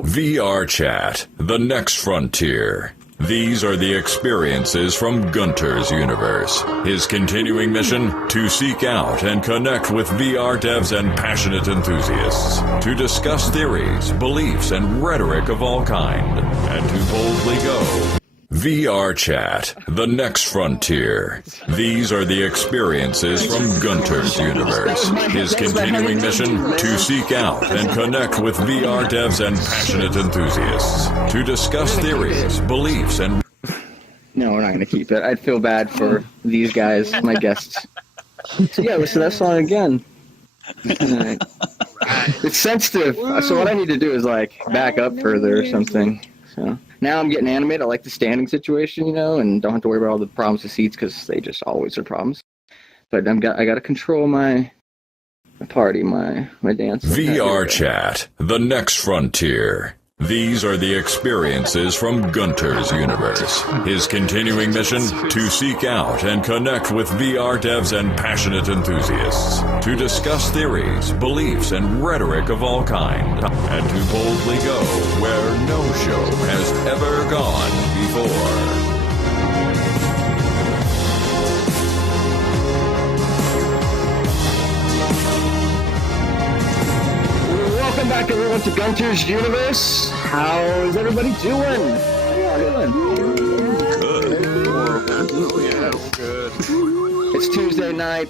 VRChat, the next frontier. These are the experiences from Gunter's universe. His continuing mission, to seek out and connect with VR devs and passionate enthusiasts, to discuss theories, beliefs, and rhetoric of all kind, and to boldly go. VRChat, the next frontier. These are the experiences from Gunter's universe. His continuing mission, to seek out and connect with VR devs and passionate enthusiasts, to discuss theories, beliefs, and... No, we're not going to keep it. I'd feel bad for these guys, my guests. So yeah, listen to that song again. Right. It's sensitive, so what I need to do is like back up further or something. So now I'm getting animated. I like the standing situation, you know, and don't have to worry about all the problems with seats because they just always are problems. But I got to control my party, my dance. VRChat, the next frontier. These are the experiences from Gunter's universe. His continuing mission, to seek out and connect with VR devs and passionate enthusiasts, to discuss theories, beliefs, and rhetoric of all kind, and to boldly go where no show has ever gone before. Welcome back, everyone, to Gunter's Universe. How is everybody doing? Good. It's Tuesday night.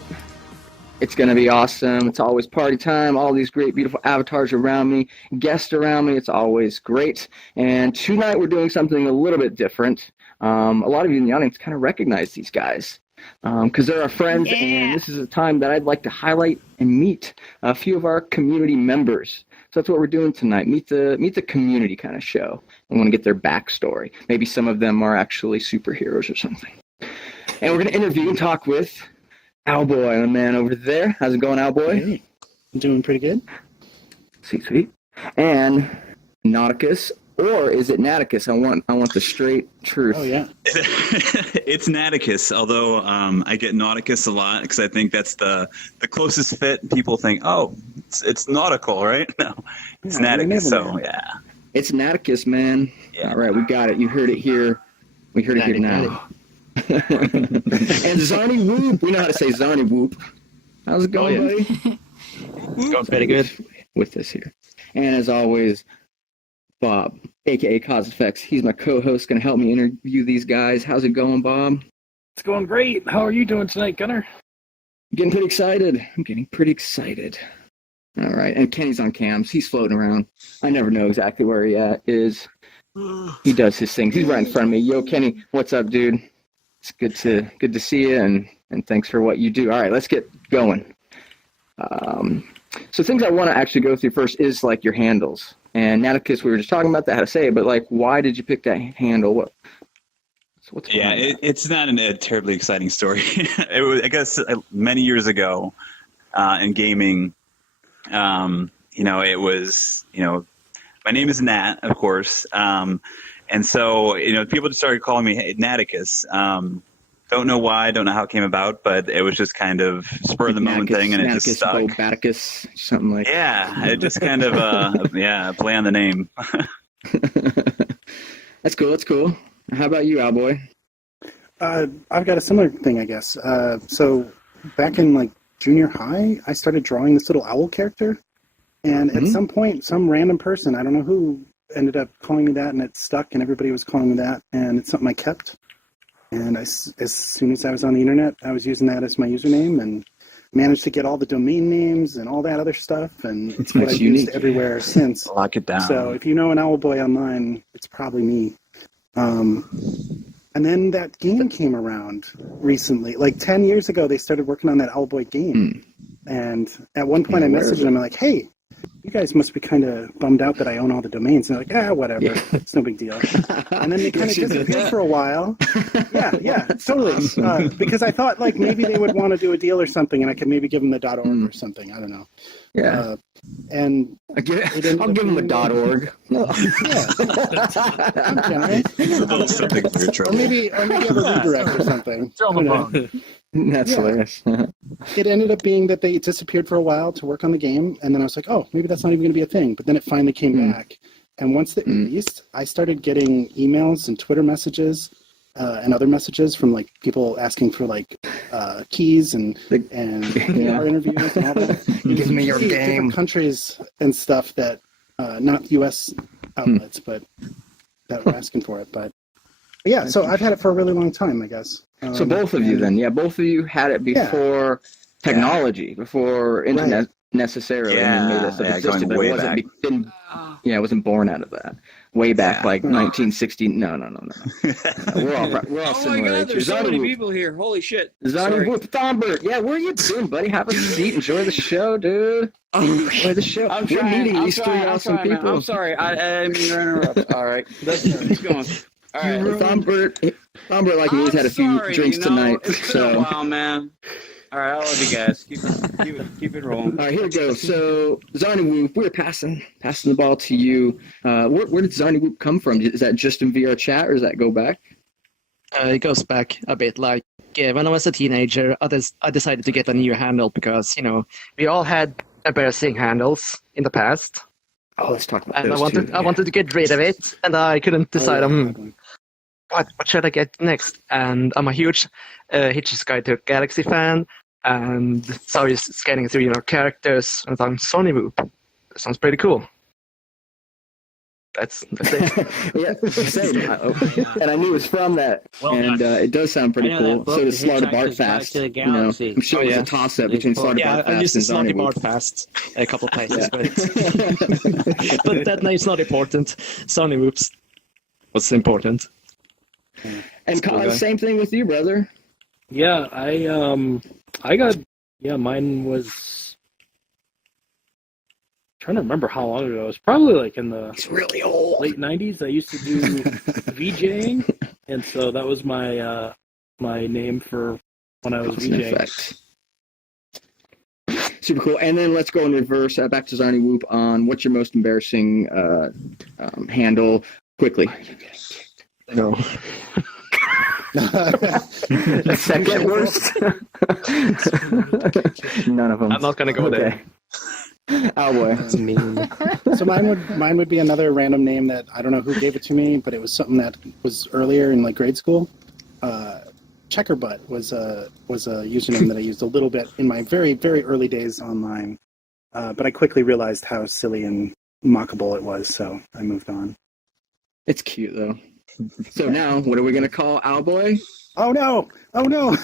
It's going to be awesome. It's always party time. All these great, beautiful avatars around me, guests around me. It's always great. And tonight we're doing something a little bit different. A lot of you in the audience kind of recognize these guys because they're our friends, and this is a time that I'd like to highlight and meet a few of our community members. So that's what we're doing tonight. Meet the community kind of show. I want to get their backstory. Maybe some of them are actually superheroes or something. And we're going to interview and talk with Owlboy, the man over there. How's it going, Owlboy? Hey, I'm doing pretty good. Sweet. And Naticus, or is it Naticus? I want the straight truth. Oh yeah. It's Naticus, although I get Nauticus a lot because I think that's the closest fit. People think, oh, it's nautical, right? No, it's Naticus. So yeah, it's Naticus, man. Yeah. All right, we got it. You heard it here. We heard it here now. And Zarniwoop, we know how to say Zarniwoop. How's it going, buddy? It's going pretty good with this here. And as always, Bob, aka Cause Effects. He's my co-host, going to help me interview these guys. How's it going, Bob? It's going great. How are you doing tonight, Gunter? I'm getting pretty excited. All right, and Kenny's on cams. He's floating around. I never know exactly where he is. He does his things. He's right in front of me. Yo, Kenny, what's up, dude? It's good to see you, and thanks for what you do. All right, let's get going. So things I want to actually go through first is like your handles. And Naticus, we were just talking about that, how to say it, but like, why did you pick that handle? What's it's not a terribly exciting story. It was, I guess, many years ago in gaming. It was, my name is Nat, of course, and so people just started calling me Naticus. Don't know why, don't know how it came about, but it was just kind of spur of the moment thing, and it just stuck. Naticus, something like that. Yeah, it just kind of, play on the name. That's cool. How about you, Owlboy? I've got a similar thing, I guess. So back in like junior high, I started drawing this little owl character, and at some point, some random person, I don't know who, ended up calling me that, and it stuck, and everybody was calling me that, and it's something I kept. And as soon as I was on the internet, I was using that as my username and managed to get all the domain names and all that other stuff. And it's what I've used everywhere since. Lock it down. So if you know an Owlboy online, it's probably me. And then that game came around recently. Like 10 years ago, they started working on that Owlboy game. And at one point I messaged them, I'm like, hey, you guys must be kind of bummed out that I own all the domains. And they're like, whatever. Yeah. It's no big deal. And then they kind of disappeared for a while. Yeah, totally. Because I thought, like, maybe they would want to do a deal or something, and I could maybe give them the .org or something. I don't know. Yeah. And I'll give them a .org. I'm generous. Or maybe have a redirect or something. Tell the phone. That's hilarious. It ended up being that they disappeared for a while to work on the game, and then I was like, oh, maybe that's not even going to be a thing. But then it finally came back, And once it released, I started getting emails and Twitter messages and other messages from like people asking for like keys and VR interviews and all that. Give me your game. Different countries and stuff that not U.S. outlets, but that were asking for it. But yeah, so I've had it for a really long time, I guess. So both of you then, both of you had it before technology, before internet necessarily. Yeah, made that stuff existed, but going it way wasn't it wasn't born out of that. Way back, like 1960. No. We're all Oh similar. my God, there's so many Zarniwoop. people here. Holy shit. Zarniwoop, Thomberg. Yeah, where you doing, buddy? Have a seat. Enjoy the show, dude. Enjoy the show. We're meeting these three awesome people. Man. I'm sorry. I didn't mean to interrupt. All right. Let's go on. All right. Thomberg, like me, has had a few drinks tonight. It's been a while, man. All right, I love you guys. Keep it rolling. All right, here we go. So, Zarniwoop, we're passing the ball to you. Where did Zarniwoop come from? Is that just in VRChat, or does that go back? It goes back a bit. Like when I was a teenager, I decided to get a new handle because we all had embarrassing handles in the past. Oh, let's talk about and those I wanted to get rid of it, and I couldn't decide what should I get next. And I'm a huge Hitch's Guide to Galaxy fan. And so I was scanning through, characters, and I thought, Zarniwoop. That sounds pretty cool. That's it. Yeah, same. And I knew it was from that. It does sound pretty cool. So does Slaughter Bartfast. I'm sure it was a toss-up between Slaughter Bartfast and Zarniwoop. I used to Slaughter Bartfast a couple of places, but that name's not important. Zarniwoop's what's important. And Colin, same thing with you, brother. Yeah, I got, mine was, I'm trying to remember how long ago. It was probably like in the really old late 90s. I used to do VJing, and so that was my my name for when I was VJing. Super cool. And then let's go in reverse, back to Zarniwoop on what's your most embarrassing handle, quickly. No. Second worst? None of them. I'm not gonna go there. Owlboy. That's mean. So mine would be another random name that I don't know who gave it to me, but it was something that was earlier in like grade school. Checkerbutt was a username that I used a little bit in my very, very early days online. But I quickly realized how silly and mockable it was, so I moved on. It's cute though. So now, what are we going to call Owlboy? Oh no! Oh no!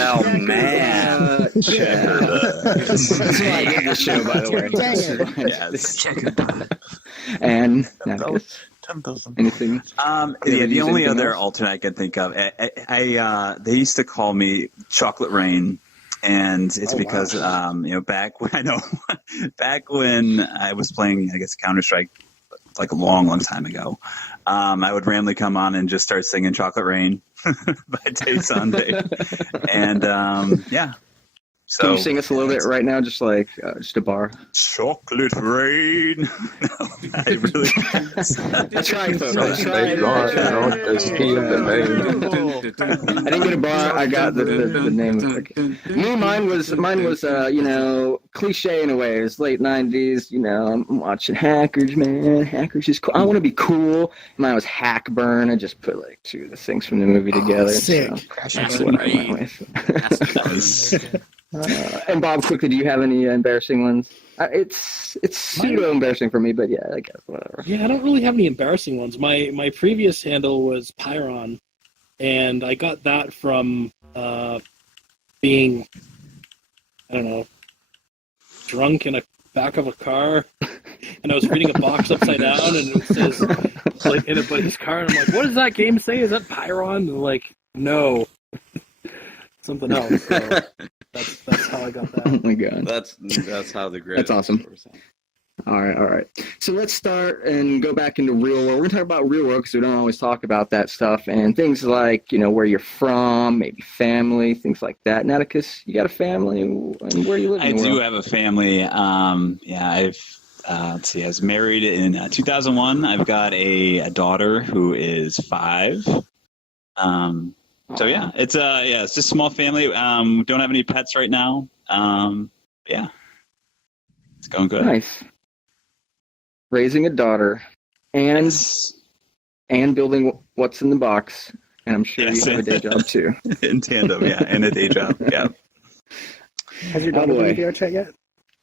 Oh man! That's why I gave the show, by the way. Yes. And Naticus. Anything? The only other alternate I can think of, they used to call me Chocolate Rain, and it's because back when I was playing, I guess, Counter-Strike, like a long, long time ago, I would randomly come on and just start singing Chocolate Rain by Day Sunday. And, So, can you sing us a little bit right now, just like just a bar? Chocolate Rain. No, I really can't. I tried, folks. I didn't get a bar. I got the name of it. Me, mine was cliche in a way. It was late 90s. I'm watching Hackers, man. Hackers is cool. I want to be cool. Mine was Hackburn. I just put like two of the things from the movie together. Sick. So that's what I went with. And Bob, quickly, do you have any embarrassing ones? It's pseudo embarrassing for me, but yeah, I guess whatever. Yeah, I don't really have any embarrassing ones. My previous handle was Pyron, and I got that from being, I don't know, drunk in a back of a car, and I was reading a box upside down, and it says like in a buddy's car, and I'm like, what does that game say? Is that Pyron? And like, no, something else. So. That's how I got that. Oh my god. That's how the great. That's awesome. All right. So let's start and go back into real world. We're gonna talk about real world because we don't always talk about that stuff and things like where you're from, maybe family, things like that. Naticus, you got a family, and where you live? I do have a family. I've let's see. I was married in 2001. I've got a daughter who is 5. So yeah, it's just a small family. Don't have any pets right now. It's going good. Nice. raising a daughter, and building what's in the box. And I'm sure you have a day job too. In tandem, yeah, and a day job, yeah. Has your daughter been in VRChat yet?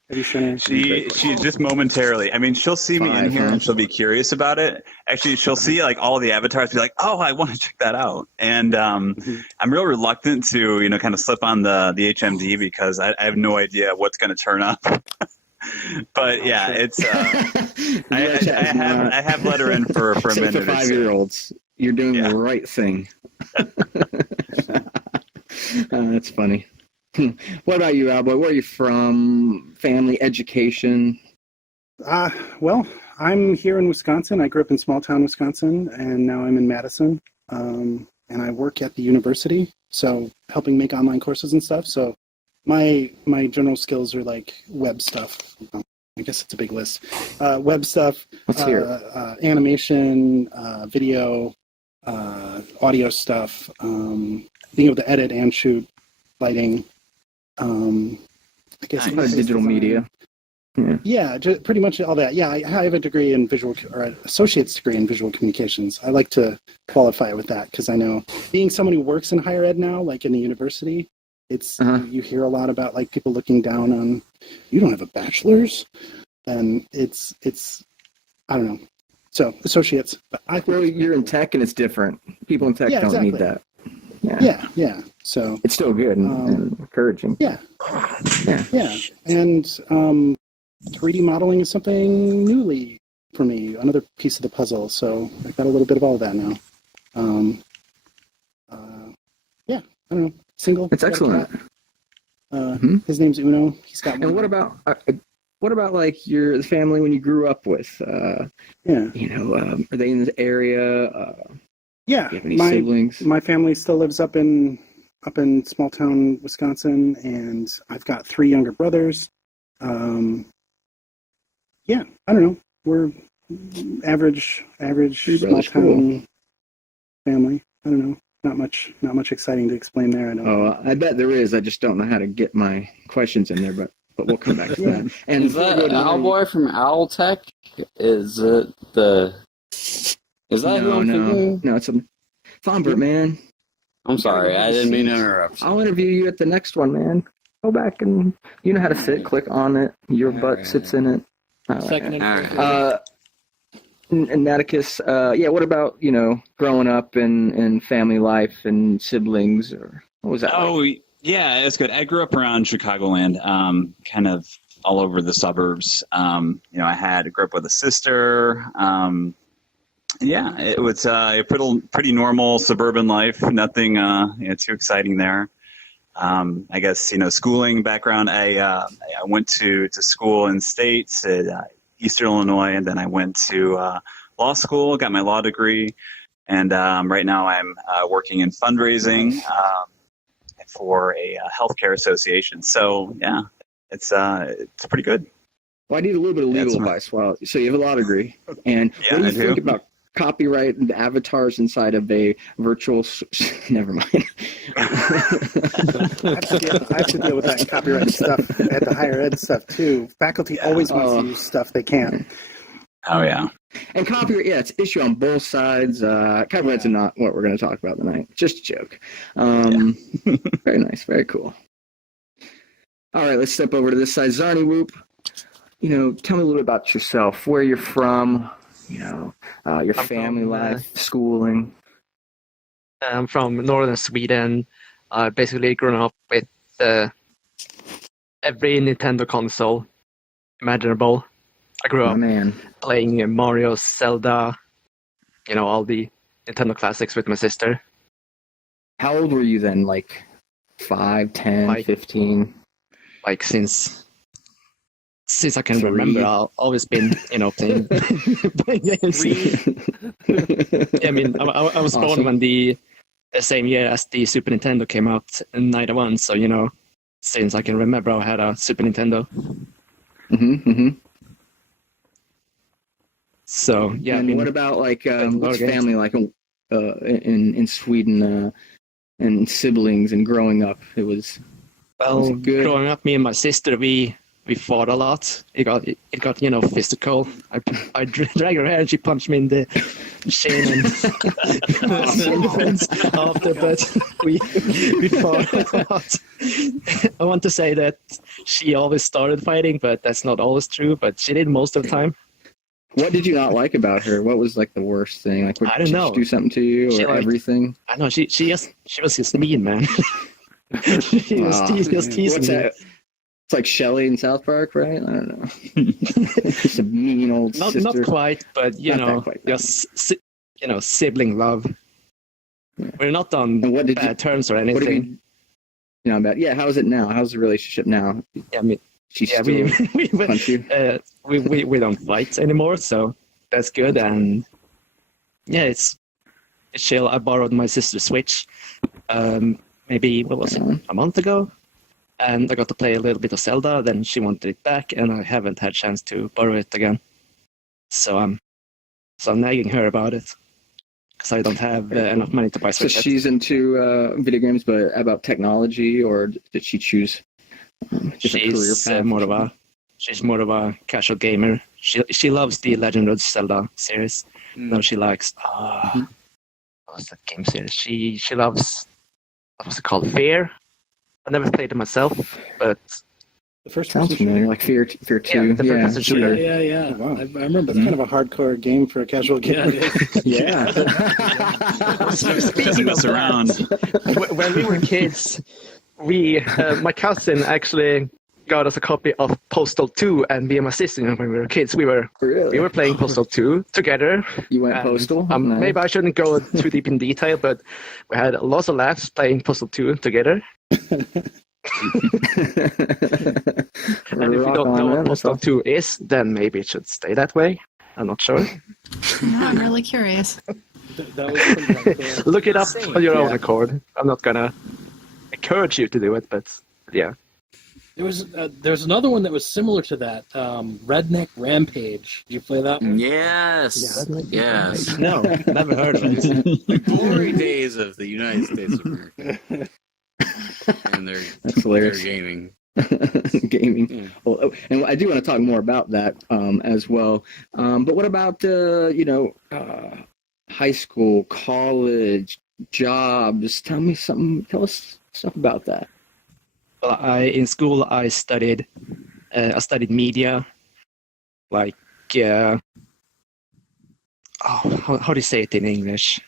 Have you shown her? She just momentarily. I mean, she'll see me in here and she'll be curious about it. Actually, she'll see like all the avatars, be like, "Oh, I want to check that out." And I'm real reluctant to kind of slip on the HMD because I have no idea what's going to turn up. But yeah, it's I have let her in for a minute. For 5-year-olds, you're doing the right thing. That's funny. What about you, Owlboy? Where are you from? Family, education? Well, I'm here in Wisconsin. I grew up in small town Wisconsin, and now I'm in Madison. And I work at the university, so helping make online courses and stuff. So my general skills are like web stuff. I guess it's a big list. Web stuff, animation, video, audio stuff, being able to edit and shoot, lighting. I guess digital media. Yeah, pretty much all that. Yeah, I have a degree in an associate's degree in visual communications. I like to qualify with that because I know being someone who works in higher ed now, like in the university, it's you hear a lot about like people looking down on, you don't have a bachelor's, and it's I don't know. So associates, but you're in tech and it's different. People in tech don't need that. Yeah. So it's still good and encouraging. Yeah. And 3D modeling is something newly for me, another piece of the puzzle. So I've got a little bit of all of that now. I don't know. Single. It's excellent. His name's Uno. He's got. And what about like the family when you grew up with? Are they in this area? Yeah, do you have any siblings? My family still lives up in small town Wisconsin, and I've got 3 younger brothers. I don't know. We're average small town family. I don't know. Not much exciting to explain there. I bet there is. I just don't know how to get my questions in there, but we'll come back to that. And is that Owlboy from Owl Tech? Is it the? Is that No, it's a Fombert, man. I'm sorry, I didn't mean to interrupt. I'll interview you at the next one, man. Go back and you know how to sit. Click on it. Your butt sits in it. Second and Naticus, what about growing up and family life and siblings, or what was that? Like? Yeah, it's good. I grew up around Chicagoland, kind of all over the suburbs. I grew up with a sister. It was a pretty normal suburban life. Nothing too exciting there. I guess schooling background. I went to school in states at Eastern Illinois, and then I went to law school, got my law degree, and right now I'm working in fundraising for a healthcare association. So yeah, it's pretty good. Well, I need a little bit of legal advice. So you have a law degree, and what do you think about copyright and the avatars inside of a virtual? Never mind. I have to deal with that copyright stuff at the higher ed stuff too. Faculty always wants to use stuff they can. Oh yeah. And copyright, it's issue on both sides. Copyrights are not what we're going to talk about tonight. Just a joke. Very nice, very cool. All right, let's step over to this side. Zarniwoop, tell me a little bit about yourself, where you're from, your family life, schooling. I'm from northern Sweden. I basically grown up with every Nintendo console imaginable. I grew up playing Mario, Zelda, all the Nintendo classics with my sister. How old were you then? Like 5, 10, 15? Like since I can remember, I've always been, playing games. I mean, I was born when the same year as the Super Nintendo came out in 91, so, since I can remember, I had a Super Nintendo. So, yeah. And what about, what's family like in Sweden and siblings and growing up? Was it good? Growing up, me and my sister, we we fought a lot. It got physical. I dragged her hair and she punched me in the shin and after, but we fought a lot. I want to say that she always started fighting, but that's not always true. But she did most of the time. What did you not like about her? What was like the worst thing? Like, I don't know. Did she do something to you, or everything? I know she was just mean, man. She was teasing What's me. that? It's like Shelly in South Park, right? I don't know. She's a mean old sister. Not quite, but just sibling love. Yeah. We're not on bad terms or anything. How is it now? How's the relationship now? Yeah, I mean, we punch you. We don't fight anymore, so that's good. And yeah, it's chill. I borrowed my sister's Switch. Maybe what was it? A month ago. And I got to play a little bit of Zelda, then she wanted it back, and I haven't had a chance to borrow it again. So I'm nagging her about it, because I don't have enough money to buy Switch. So she's into video games, but about technology, or did she choose different career path? She's more of a casual gamer. She loves the Legend of Zelda series. No, she likes what's that game series? She loves, what was it called? Fear. I never played it myself, but the first sounds familiar, like Fear 2. Yeah, the first person shooter. Yeah. Wow. I remember it's kind of a hardcore game for a casual gamer. Yeah. Speaking of around, when we were kids, my cousin actually got us a copy of Postal 2, and me and my sister, when we were kids, we were playing Postal 2 together. You went Postal? Nice. Maybe I shouldn't go too deep in detail, but we had lots of laughs playing Postal 2 together. And if you don't know what Postal 2 is, then maybe it should stay that way. I'm not sure. No, I'm really curious. Look it up on your own accord. I'm not gonna encourage you to do it, but yeah. There's another one that was similar to that, Redneck Rampage. Did you play that one? Yes. Yes. No, never heard of it. The glory days of the United States of America. And their gaming. Gaming. Yeah. Well, and I do want to talk more about that as well. But what about high school, college, jobs? Tell us stuff about that. Well, in school I studied media, like how do you say it in English?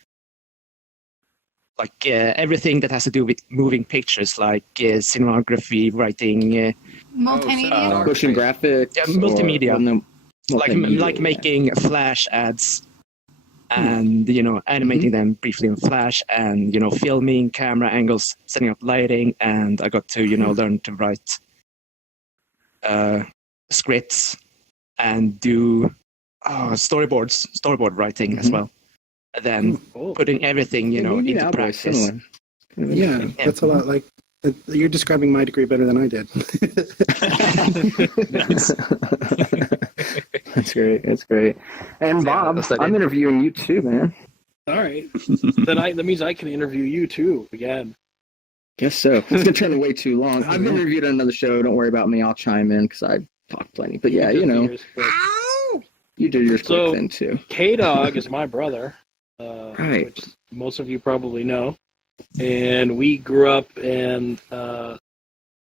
Like everything that has to do with moving pictures, like cinematography, writing, Multimedia. Motion graphics. Yeah, multimedia. Multimedia. Like making Flash ads, and animating them briefly in Flash, and filming camera angles, setting up lighting, and I got to learn to write scripts and do storyboard writing as well. And then putting everything into practice. Yeah, that's a lot like. You're describing my degree better than I did. That's great. That's great. And Bob, I'm interviewing you too, man. All right. That means I can interview you too again. Guess so. It's gonna turn way too long. I've been interviewed on another show. Don't worry about me. I'll chime in because I talk plenty. But yeah, you did yours quick then too. K-Dog is my brother, right? Which most of you probably know. And we grew up in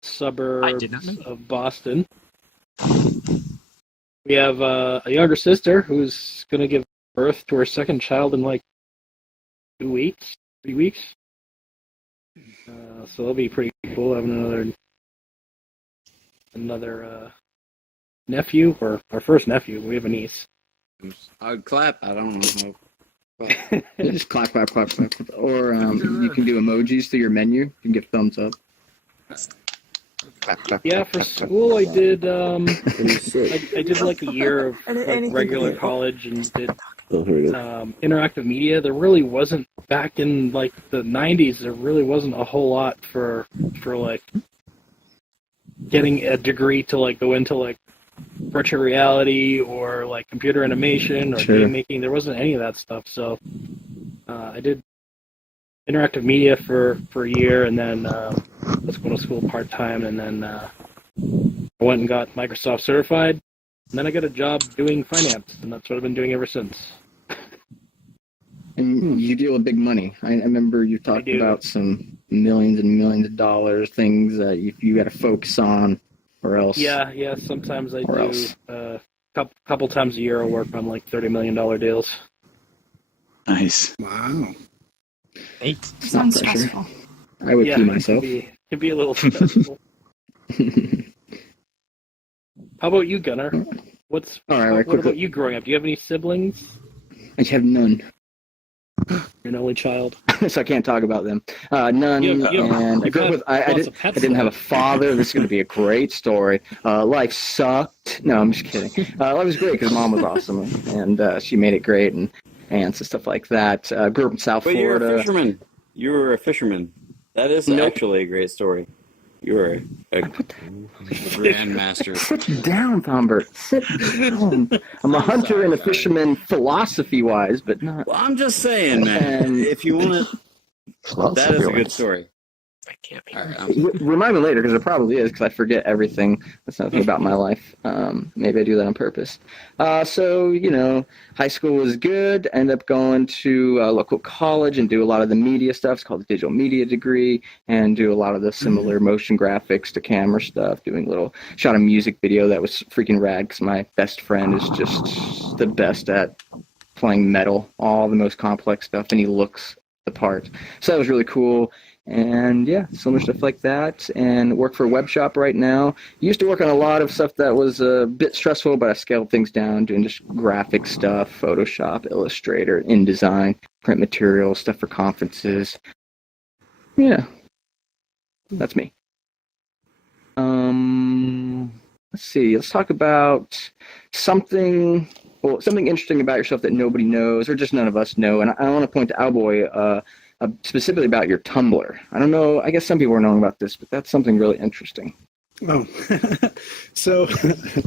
suburbs of Boston. We have a younger sister who's going to give birth to her second child in like 3 weeks. So that'll be pretty cool having another nephew, or our first nephew. We have a niece. I'd clap. I don't know how. You just clap. Or you can do emojis through your menu. You can give thumbs up. Clap, yeah, for school I did I did like a year of regular college and did interactive media. There really wasn't, back in like the 90s, there really wasn't a whole lot for like getting a degree to like go into like virtual reality or like computer animation or game making. There wasn't any of that stuff. So I did interactive media for a year, and then I was going to school part-time, and then I went and got Microsoft certified, and then I got a job doing finance, and that's what I've been doing ever since. And you deal with big money. I remember you talked about some millions and millions of dollars, things that you got to focus on, or else. Yeah. Sometimes I do. Couple times a year, I work on like $30 million deals. Nice. Wow. Sounds stressful. I would pee myself. It can be a little stressful. How about you, Gunter? What about you growing up? Do you have any siblings? I have none. You're an only child. So I can't talk about them. None. I didn't have a father. This is going to be a great story. Life sucked. No, I'm just kidding. Life was great because Mom was awesome, and she made it great, and aunts and stuff like that. Grew up in South Florida. But you're a fisherman. You were a fisherman. That is actually a great story. You were a grandmaster. Sit down, Thombert. Sit down. I'm a hunter and a fisherman philosophy-wise, but not... Well, I'm just saying, man. If you want to... That is a good story. I can't be. Remind me later, because it probably is, because I forget everything. That's nothing about my life. Maybe I do that on purpose. So, high school was good. Ended up going to a local college and do a lot of the media stuff. It's called the digital media degree, and do a lot of the similar motion graphics to camera stuff, shot a music video that was freaking rad, because my best friend is just the best at playing metal, all the most complex stuff, and he looks the part. So that was really cool. And yeah, similar stuff like that, and work for a web shop right now. Used to work on a lot of stuff that was a bit stressful, but I scaled things down, doing just graphic stuff, Photoshop, Illustrator, InDesign, print materials, stuff for conferences. Yeah, that's me. Let's see. Let's talk about something interesting about yourself that nobody knows, or just none of us know. And I want to point to Owlboy. Specifically about your Tumblr. I don't know, I guess some people are knowing about this, but that's something really interesting. Oh, so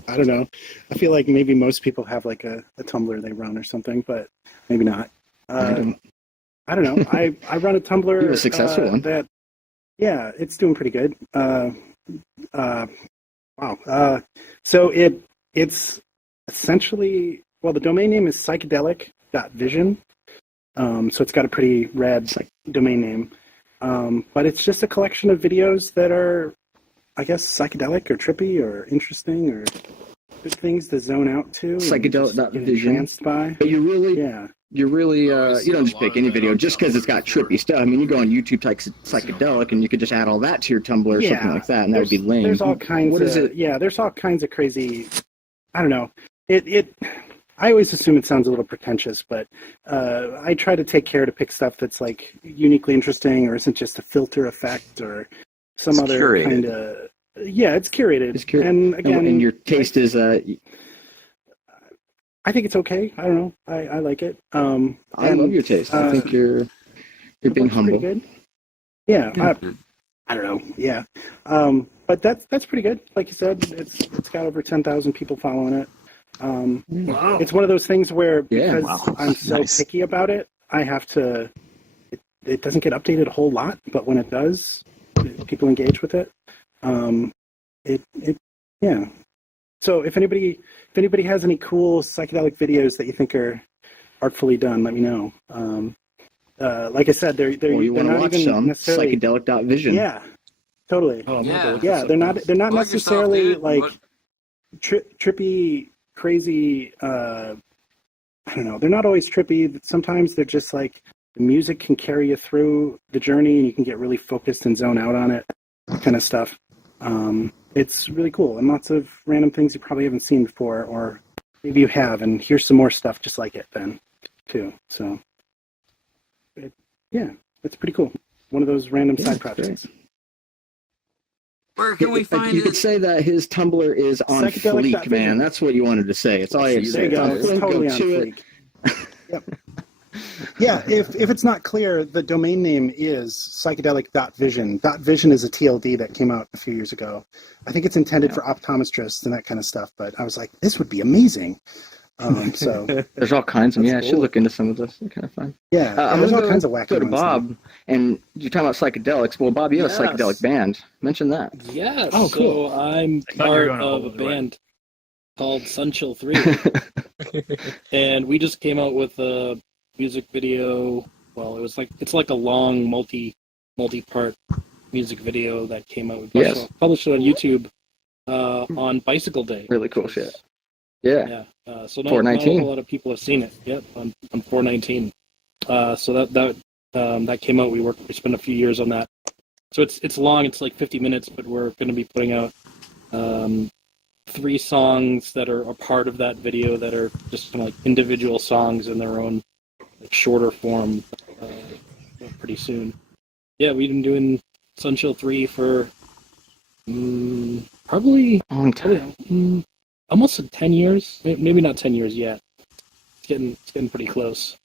I don't know. I feel like maybe most people have like a Tumblr they run or something, but maybe not. I don't know. I run a Tumblr. You have a successful one. Yeah, it's doing pretty good. Wow. So it's essentially, the domain name is psychedelic.vision. So it's got a pretty rad domain name. But it's just a collection of videos that are, I guess, psychedelic or trippy or interesting or good things to zone out to. Psychedelic.vision. By. But you don't just pick any video just because it's got trippy stuff. I mean, you go on YouTube, type psychedelic, and you could just add all that to your Tumblr or something like that, and that would be lame. There's all kinds there's all kinds of crazy, I don't know. I always assume it sounds a little pretentious, but I try to take care to pick stuff that's like uniquely interesting or isn't just a filter effect or some other kind of... Yeah, it's curated. And again... And your taste is... I think it's okay. I don't know. I like it. I love your taste. I think you're being humble. Good. Yeah. I don't know. Yeah. But that's pretty good. Like you said, it's got over 10,000 people following it. Wow. It's one of those things where because I'm so picky about it, I have to. It doesn't get updated a whole lot, but when it does, people engage with it. Yeah. So if anybody has any cool psychedelic videos that you think are artfully done, let me know. Like I said, they're not even necessarily psychedelic.vision. Yeah, totally. Oh, yeah. They're not necessarily like trippy. Crazy, I don't know. They're not always trippy. Sometimes they're just like the music can carry you through the journey and you can get really focused and zone out on it, kind of stuff. It's really cool and lots of random things you probably haven't seen before, or maybe you have, and here's some more stuff just like it then, too. So, it's pretty cool. One of those random side projects. Great. Where can we find it? You could say that his Tumblr is on fleek, man. That's what you wanted to say. It's all you had to say. There you go. It's totally on fleek. Yep. Yeah, if it's not clear, the domain name is psychedelic.vision. .vision is a TLD that came out a few years ago. I think it's intended for optometrists and that kind of stuff, but I was like, this would be amazing. So There's all kinds of. That's I cool. should look into some of this. They're kind of fun. yeah, I'm there's gonna all kinds of wacky go to ones. Bob, and you're talking about psychedelics. Well, Bob, you have a Yes. psychedelic band. Mention that. Yeah, Oh, cool. so I'm I thought you were part going all of a over the right. band called Sunchill 3. And we just came out with a music video. Well, it's like a long multi-part music video that came out. We published it on YouTube on Bicycle Day. Really cool shit. Yeah. Yeah. So not a 419. whole lot of people have seen it. Yep, on 419. So that came out. We spent a few years on that. So it's long. It's like 50 minutes, but we're going to be putting out 3 songs that are a part of that video that are just kind of like individual songs in their own like shorter form pretty soon. Yeah, we've been doing Sunchill 3 for probably Long time. almost 10 years. Maybe not 10 years yet. It's getting pretty close.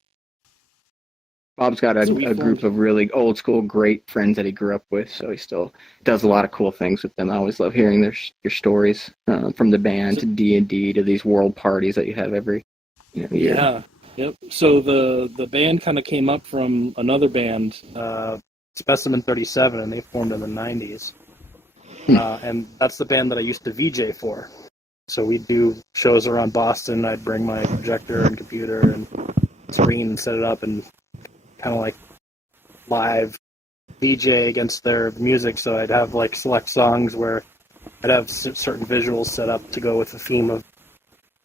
Bob's got a group of really old school great friends that he grew up with, so he still does a lot of cool things with them. I always love hearing your stories from the band to D&D to these world parties that you have every year. Yeah. Yep. So the band kind of came up from another band, Specimen 37, and they formed in the 90s. And that's the band that I used to VJ for. So we'd do shows around Boston. I'd bring my projector and computer and screen and set it up and kind of like live VJ against their music. So I'd have like select songs where I'd have certain visuals set up to go with the theme of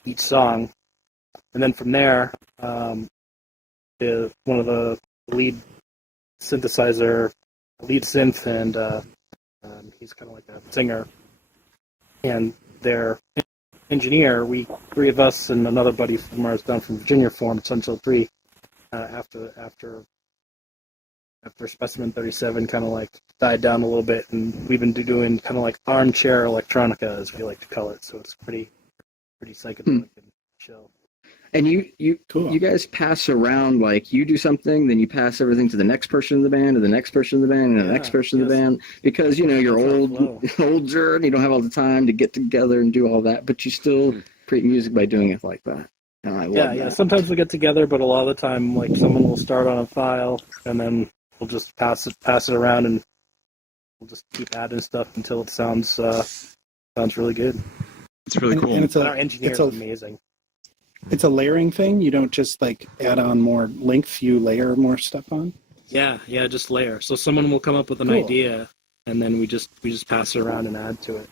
each song. And then from there, one of the lead synthesizer, lead synth, and he's kind of like a singer, and their engineer, 3 of us and another buddy from ours down from Virginia formed Sunchill 3 after Specimen 37 kind of like died down a little bit, and we've been doing kind of like armchair electronica, as we like to call it. So it's pretty psychedelic and chill. And you guys pass around, like you do something, then you pass everything to the next person in the band, to the next person in the band, and the next person in the band, because you're older and you don't have all the time to get together and do all that, but you still create music by doing it like that. And I love that. Sometimes we get together, but a lot of the time, like someone will start on a file, and then we'll just pass it around, and we'll just keep adding stuff until it sounds really good. It's really cool. And our engineer is amazing. It's a layering thing. You don't just like add on more length. You layer more stuff on. Yeah, just layer. So someone will come up with an idea, and then we just pass it around and add to it.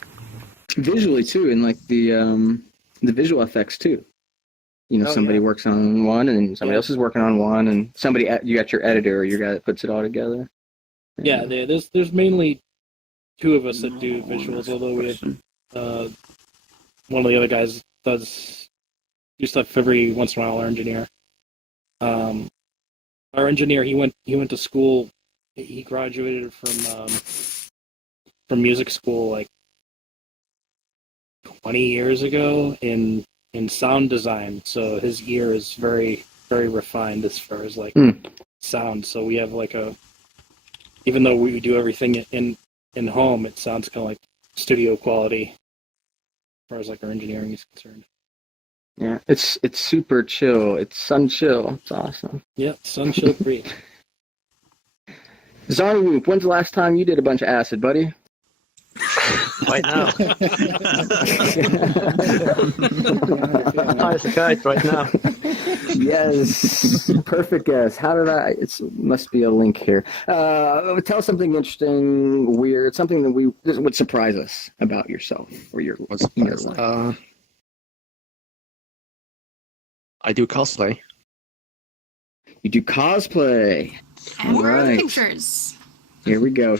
Visually too, and like the visual effects too. Somebody works on one, and somebody else is working on one, and you got your editor or your guy that puts it all together. Yeah, there's mainly 2 of us that do visuals, although we have one of the other guys do stuff every once in a while. Our engineer, he went to school. He graduated from music school like 20 years ago in sound design. So his ear is very, very refined as far as like sound. So we have like even though we do everything in home, it sounds kind of like studio quality as far as like our engineering is concerned. Yeah, it's super chill. It's sun chill. It's awesome. Yeah, Sunchill 3. Zarniwoop, when's the last time you did a bunch of acid, buddy? Right now. High as a kite right now. Yes, perfect guess. How did it must be a link here. Tell us something interesting, weird, something that would surprise us about yourself or your life. I do cosplay. You do cosplay. And where are the Right. pictures? Here we go.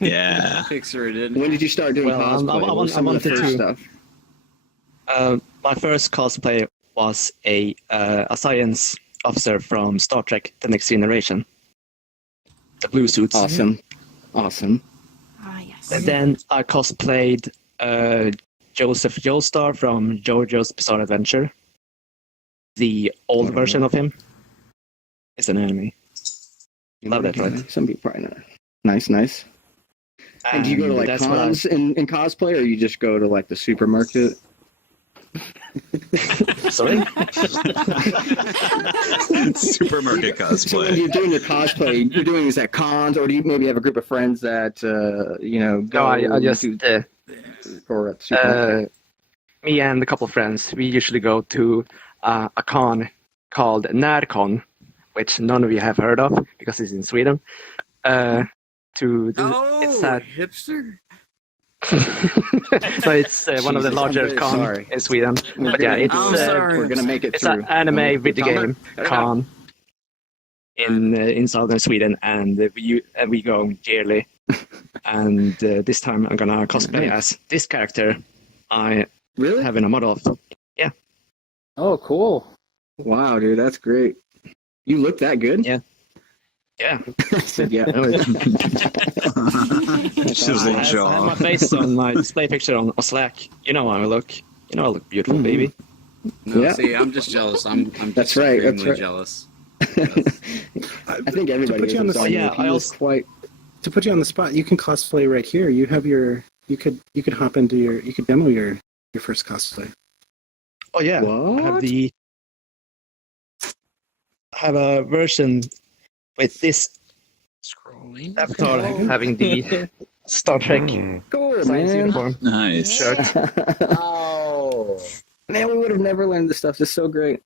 Yeah. Pixarated. When did you start doing cosplay? What was some of the first stuff? My first cosplay was a science officer from Star Trek: The Next Generation. The blue suits. Awesome. Ah, yes. And then I cosplayed Joseph Joestar from JoJo's Bizarre Adventure. The old version of him is an enemy. Love that, right? Some people probably know. Nice. And do you go to like cons in cosplay, or you just go to like the supermarket? Sorry. Supermarket So when cosplay. you're doing your cosplay, you're doing this at cons, or do you maybe have a group of friends that go No, I just or at super? me and a couple of friends. We usually go to a con called Närcon, which none of you have heard of because it's in Sweden. It's at hipster. so it's one of the Jesus, larger I'm very con sorry. in Sweden. But yeah, it's I'm sorry. We're gonna make it it's through. an anime video Gunter? game con in southern Sweden, and we go yearly. And this time I'm gonna cosplay as this character I Really? have in a model of. Oh, cool. Wow, dude, that's great. You look that good? Yeah. Yeah. I said, yeah. Just his little I have my jaw. face on my display picture on Slack. You know how I look. You know I look beautiful, baby. No, Yeah. see, I'm just jealous. I'm just That's right, that's extremely right. jealous. I think everybody put you on is the on spot, you. yeah, He I was also- quite. To put you on the spot, you can cosplay right here. You have your. You could hop into your. You could demo your first cosplay. Oh yeah. What? I have a version with this Scrolling. avatar having the Star Trek Cool, science man. uniform Nice. shirt. Oh. Man, we would have never learned this stuff. This is so great.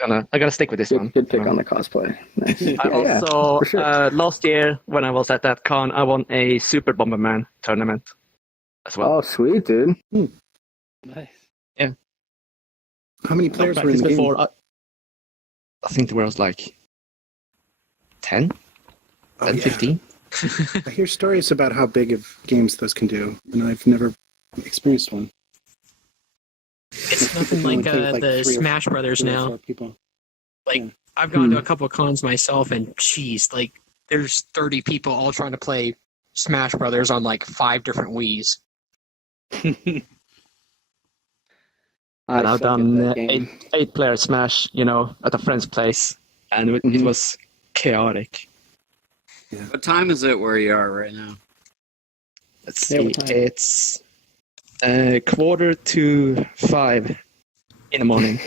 I gotta stick with this one. Good pick on the cosplay. Nice. I also for sure. last year when I was at that con, I won a Super Bomberman tournament as well. Oh, sweet, dude. Nice. How many I players were in practiced the game? before. I think there was like 10, Oh, 10, yeah. 15. I hear stories about how big of games those can do, and I've never experienced one. It's nothing Only like played, the 3 or Smash Brothers 3 or now. 4 people. I've gone to a couple of cons myself, and geez, like there's 30 people all trying to play Smash Brothers on like 5 different Wii's. And I've suck at done that game. eight player Smash, at a friend's place, and it Mhm. was chaotic. What time is it where you are right now? Let's Yeah, see, what time? it's 4:45 in the morning.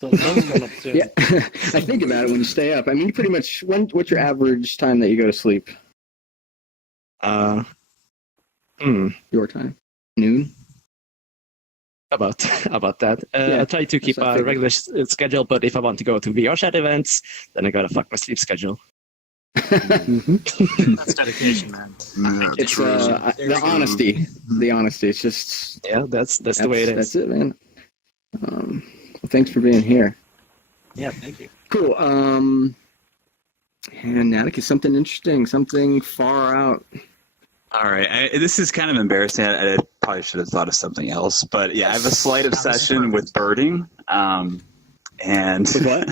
So the sun's going up soon. Yeah, I think about it when you stay up. I mean, you pretty much. What's your average time that you go to sleep? Your time, noon. About that. Yeah, I try to keep that's what I a figured. regular schedule, but if I want to go to VRChat events, then I gotta fuck my sleep schedule. That's dedication, man. It's the honesty. The honesty. It's just Yeah, that's the way it is. That's it, man. Well, thanks for being here. Yeah, thank you. Cool. And Naticus, something interesting, something far out. All right. This is kind of embarrassing. I probably should have thought of something else. But yeah, I have a slight obsession with birding. And With what?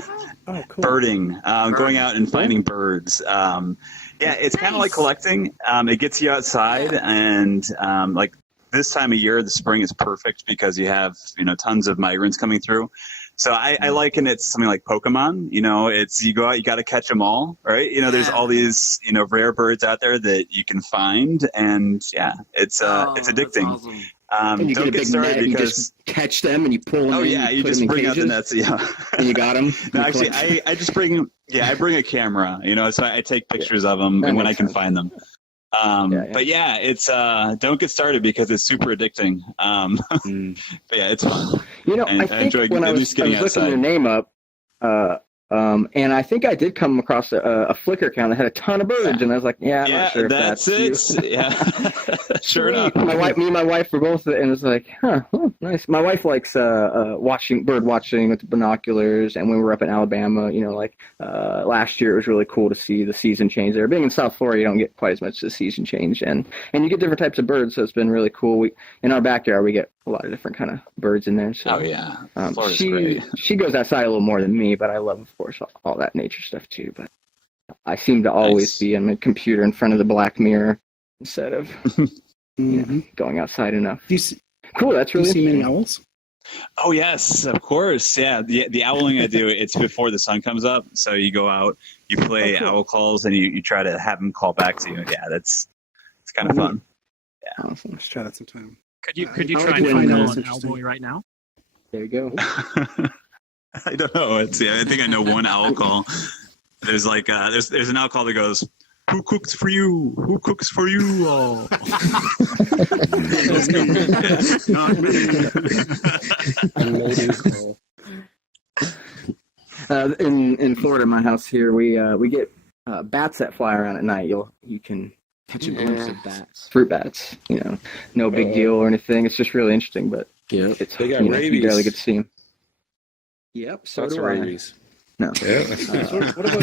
Oh, cool. birding, going out and finding birds. Yeah, it's kind of like collecting. It gets you outside, and like this time of year, the spring is perfect because you have tons of migrants coming through. So I liken it to something like Pokemon. It's you go out, you got to catch them all, right? There's all these rare birds out there that you can find, and yeah, it's addicting. Awesome. And you Don't get a get big started net and you because just catch them and you pull them. oh in, yeah, you put just them in bring out the cages, nets. Yeah, and you got them. no, actually, I just bring I bring a camera. So I take pictures of them That and when I makes can sense. find them. Yeah. But yeah, it's don't get started because it's super addicting. But yeah, it's fun. I I think enjoy when I at was, least getting looking your outside. name up, and I think I did come across a Flickr account that had a ton of birds, and I was like, yeah, I'm Yeah, not sure if that's you. it. Yeah, sure enough. Me and my wife were both, and it was like, nice. My wife likes bird watching with binoculars, and when we were up in Alabama, last year it was really cool to see the season change there. Being in South Florida, you don't get quite as much the season change, and you get different types of birds, so it's been really cool. In our backyard, we get a lot of different kind of birds in there. So Oh yeah, Florida's she great. she goes outside a little more than me, but I love, of course, all that nature stuff too. But I seem to always Nice. be on my computer in front of the black mirror instead of Mhm. going outside enough. Do you see, Cool, that's do you really see many interesting. owls? Oh yes, of course. Yeah, the owling I do, it's before the sun comes up. So you go out, you play owl calls, and you try to have them call back to you. Yeah, it's kind of fun. Awesome. Let's try that sometime. Could you I try like and to find find out an it's interesting. Owlboy right now? There you go. I don't know. I think I know one owl call. There's like there's an owl call that goes, "Who cooks for you? Who cooks for you all?" Not me. In Florida, my house here, we get bats that fly around at night. You can catch a glimpse of bats, fruit bats. No big deal or anything. It's just really interesting, but it's They got you rabies. barely get to see them. Yep, so Lots do of I. rabies. No. Yeah. What about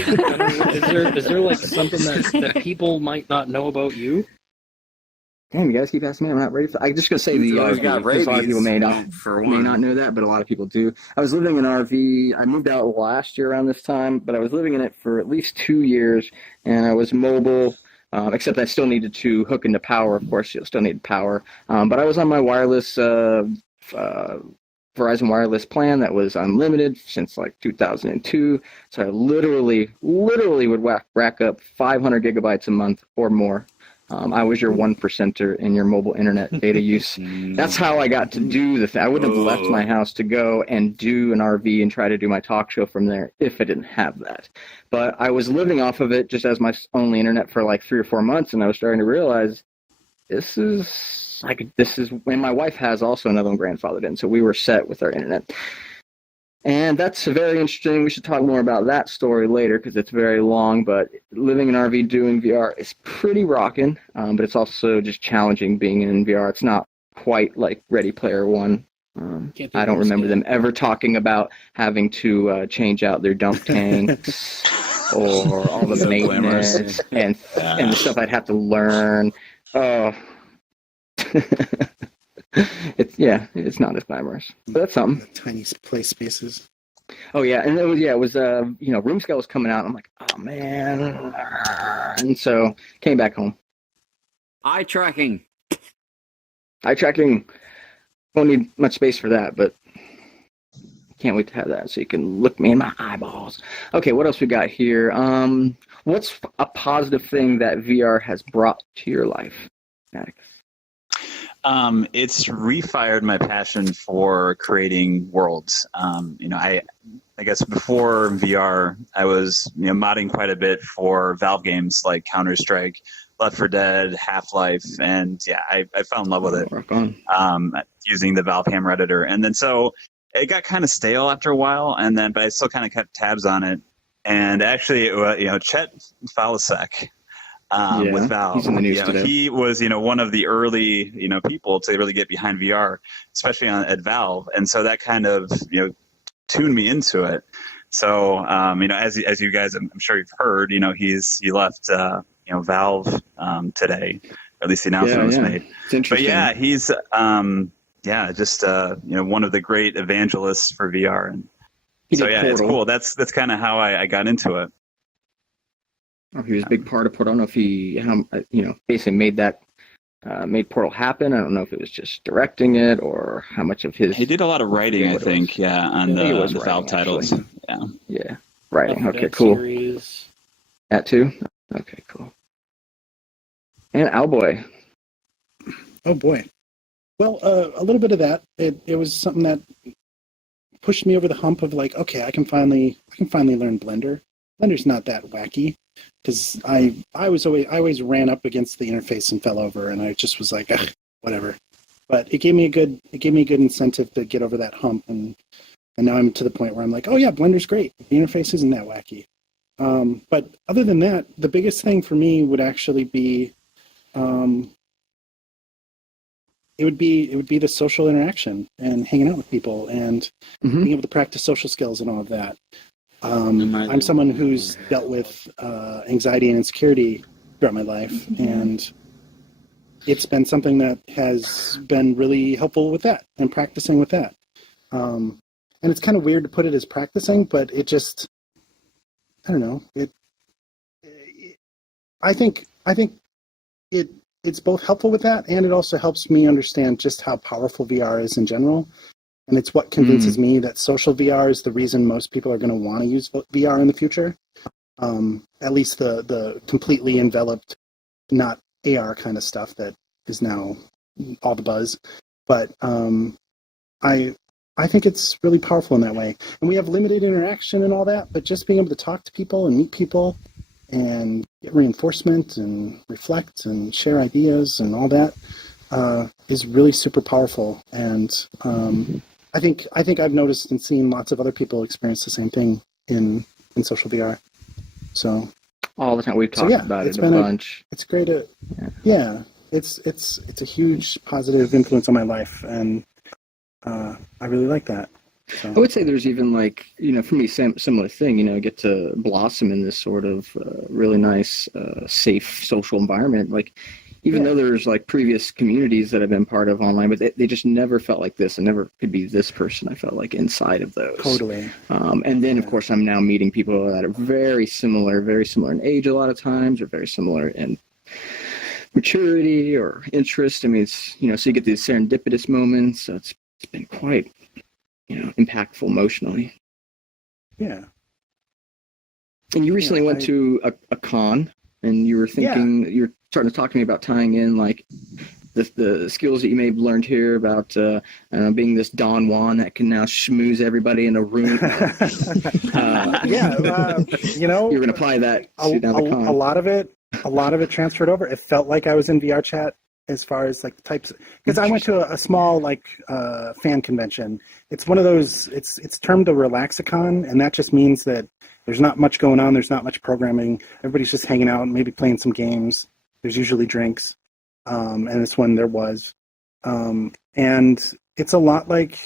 is there like something that people might not know about you? Damn, you guys keep asking me. I'm not ready for. I'm just gonna say the always RV, got because a lot of people may rabies, for not one. know that, but a lot of people do. I was living in an RV. I moved out last year around this time, but I was living in it for at least 2 years, and I was mobile. Except I still needed to hook into power. Of course, you still need power. But I was on my wireless Verizon wireless plan that was unlimited since like 2002. So I literally would rack up 500 gigabytes a month or more. I was your 1%er in your mobile internet data use. That's how I got to do the thing. I wouldn't have left my house to go and do an RV and try to do my talk show from there if I didn't have that. But I was living off of it just as my only internet for like 3 or 4 months, and I was starting to realize this is, and my wife has also another one grandfathered in, so we were set with our internet. And that's very interesting. We should talk more about that story later because it's very long, but living in RV doing VR is pretty rocking, but it's also just challenging being in VR. It's not quite like Ready Player One. I don't remember them ever talking about having to change out their dump tanks or all the maintenance and the stuff I'd have to learn. Oh. It's not as glamorous, but that's something. Tiny play spaces. Oh yeah, and it was room scale was coming out. I'm like, oh man, and so came back home. Eye tracking. Won't need much space for that, but can't wait to have that so you can look me in my eyeballs. Okay, what else we got here? What's a positive thing that VR has brought to your life, Naticus? It's refired my passion for creating worlds. I guess before VR, I was modding quite a bit for Valve games like Counter-Strike, Left 4 Dead, Half-Life, and I fell in love with it. Using the Valve Hammer editor, and then so it got kind of stale after a while, but I still kind of kept tabs on it. And actually, Chet Falasek. With Valve. He's in the news today. He was, one of the early, people to really get behind VR, especially at Valve, and so that kind of, tuned me into it. So, as you guys, I'm sure you've heard, he left, Valve today, or at least the announcement was made. It's interesting. But he's, just one of the great evangelists for VR, and so it's cool. That's kind of how I got into it. He was a big part of Portal. I don't know if he, basically made Portal happen. I don't know if it was just directing it or how much of his. He did a lot of writing, I think, on the Valve titles. Yeah, writing. Okay, cool. Series. That too? Okay, cool. And Owlboy. Oh boy. Well, a little bit of that. It was something that pushed me over the hump of like, okay, I can finally learn Blender. Blender's not that wacky. Because I always ran up against the interface and fell over, and I just was like, whatever. But it gave me a good incentive to get over that hump, and now I'm to the point where I'm like, oh yeah, Blender's great. The interface isn't that wacky. But other than that, the biggest thing for me would actually be, it would be the social interaction and hanging out with people and being able to practice social skills and all of that. I'm someone who's dealt with anxiety and insecurity throughout my life, and it's been something that has been really helpful with that and practicing with that. And it's kind of weird to put it as practicing, but it just, I don't know. I think it's both helpful with that, and it also helps me understand just how powerful VR is in general. And it's what convinces me that social VR is the reason most people are going to want to use VR in the future. At least the completely enveloped, not AR kind of stuff that is now all the buzz. But I I think it's really powerful in that way. And we have limited interaction and all that, but just being able to talk to people and meet people and get reinforcement and reflect and share ideas and all that is really super powerful. And I think I've noticed and seen lots of other people experience the same thing in social VR. So all the time we've talked about it a bunch. It's great. It's a huge positive influence on my life, and I really like that. So. I would say there's even like, for me, similar thing, get to blossom in this sort of really nice, safe social environment. Like, even though there's like previous communities that I've been part of online, but they just never felt like this. I never could be this person. I felt like inside of those. Totally. And then, of course, I'm now meeting people that are very similar in age a lot of times, or very similar in maturity or interest. I mean, it's, so you get these serendipitous moments. So it's been quite, impactful emotionally. Yeah. And you recently went to a con, and you were thinking, you're starting to talk to me about tying in like the skills that you may have learned here about being this Don Juan that can now schmooze everybody in a room. You're going to apply that to now the con. A lot of it transferred over. It felt like I was in VRChat as far as like the types, because I went to a small fan convention. It's one of those. It's termed a relaxicon, and that just means that there's not much going on. There's not much programming. Everybody's just hanging out, maybe playing some games. There's usually drinks, and this one there was, and it's a lot like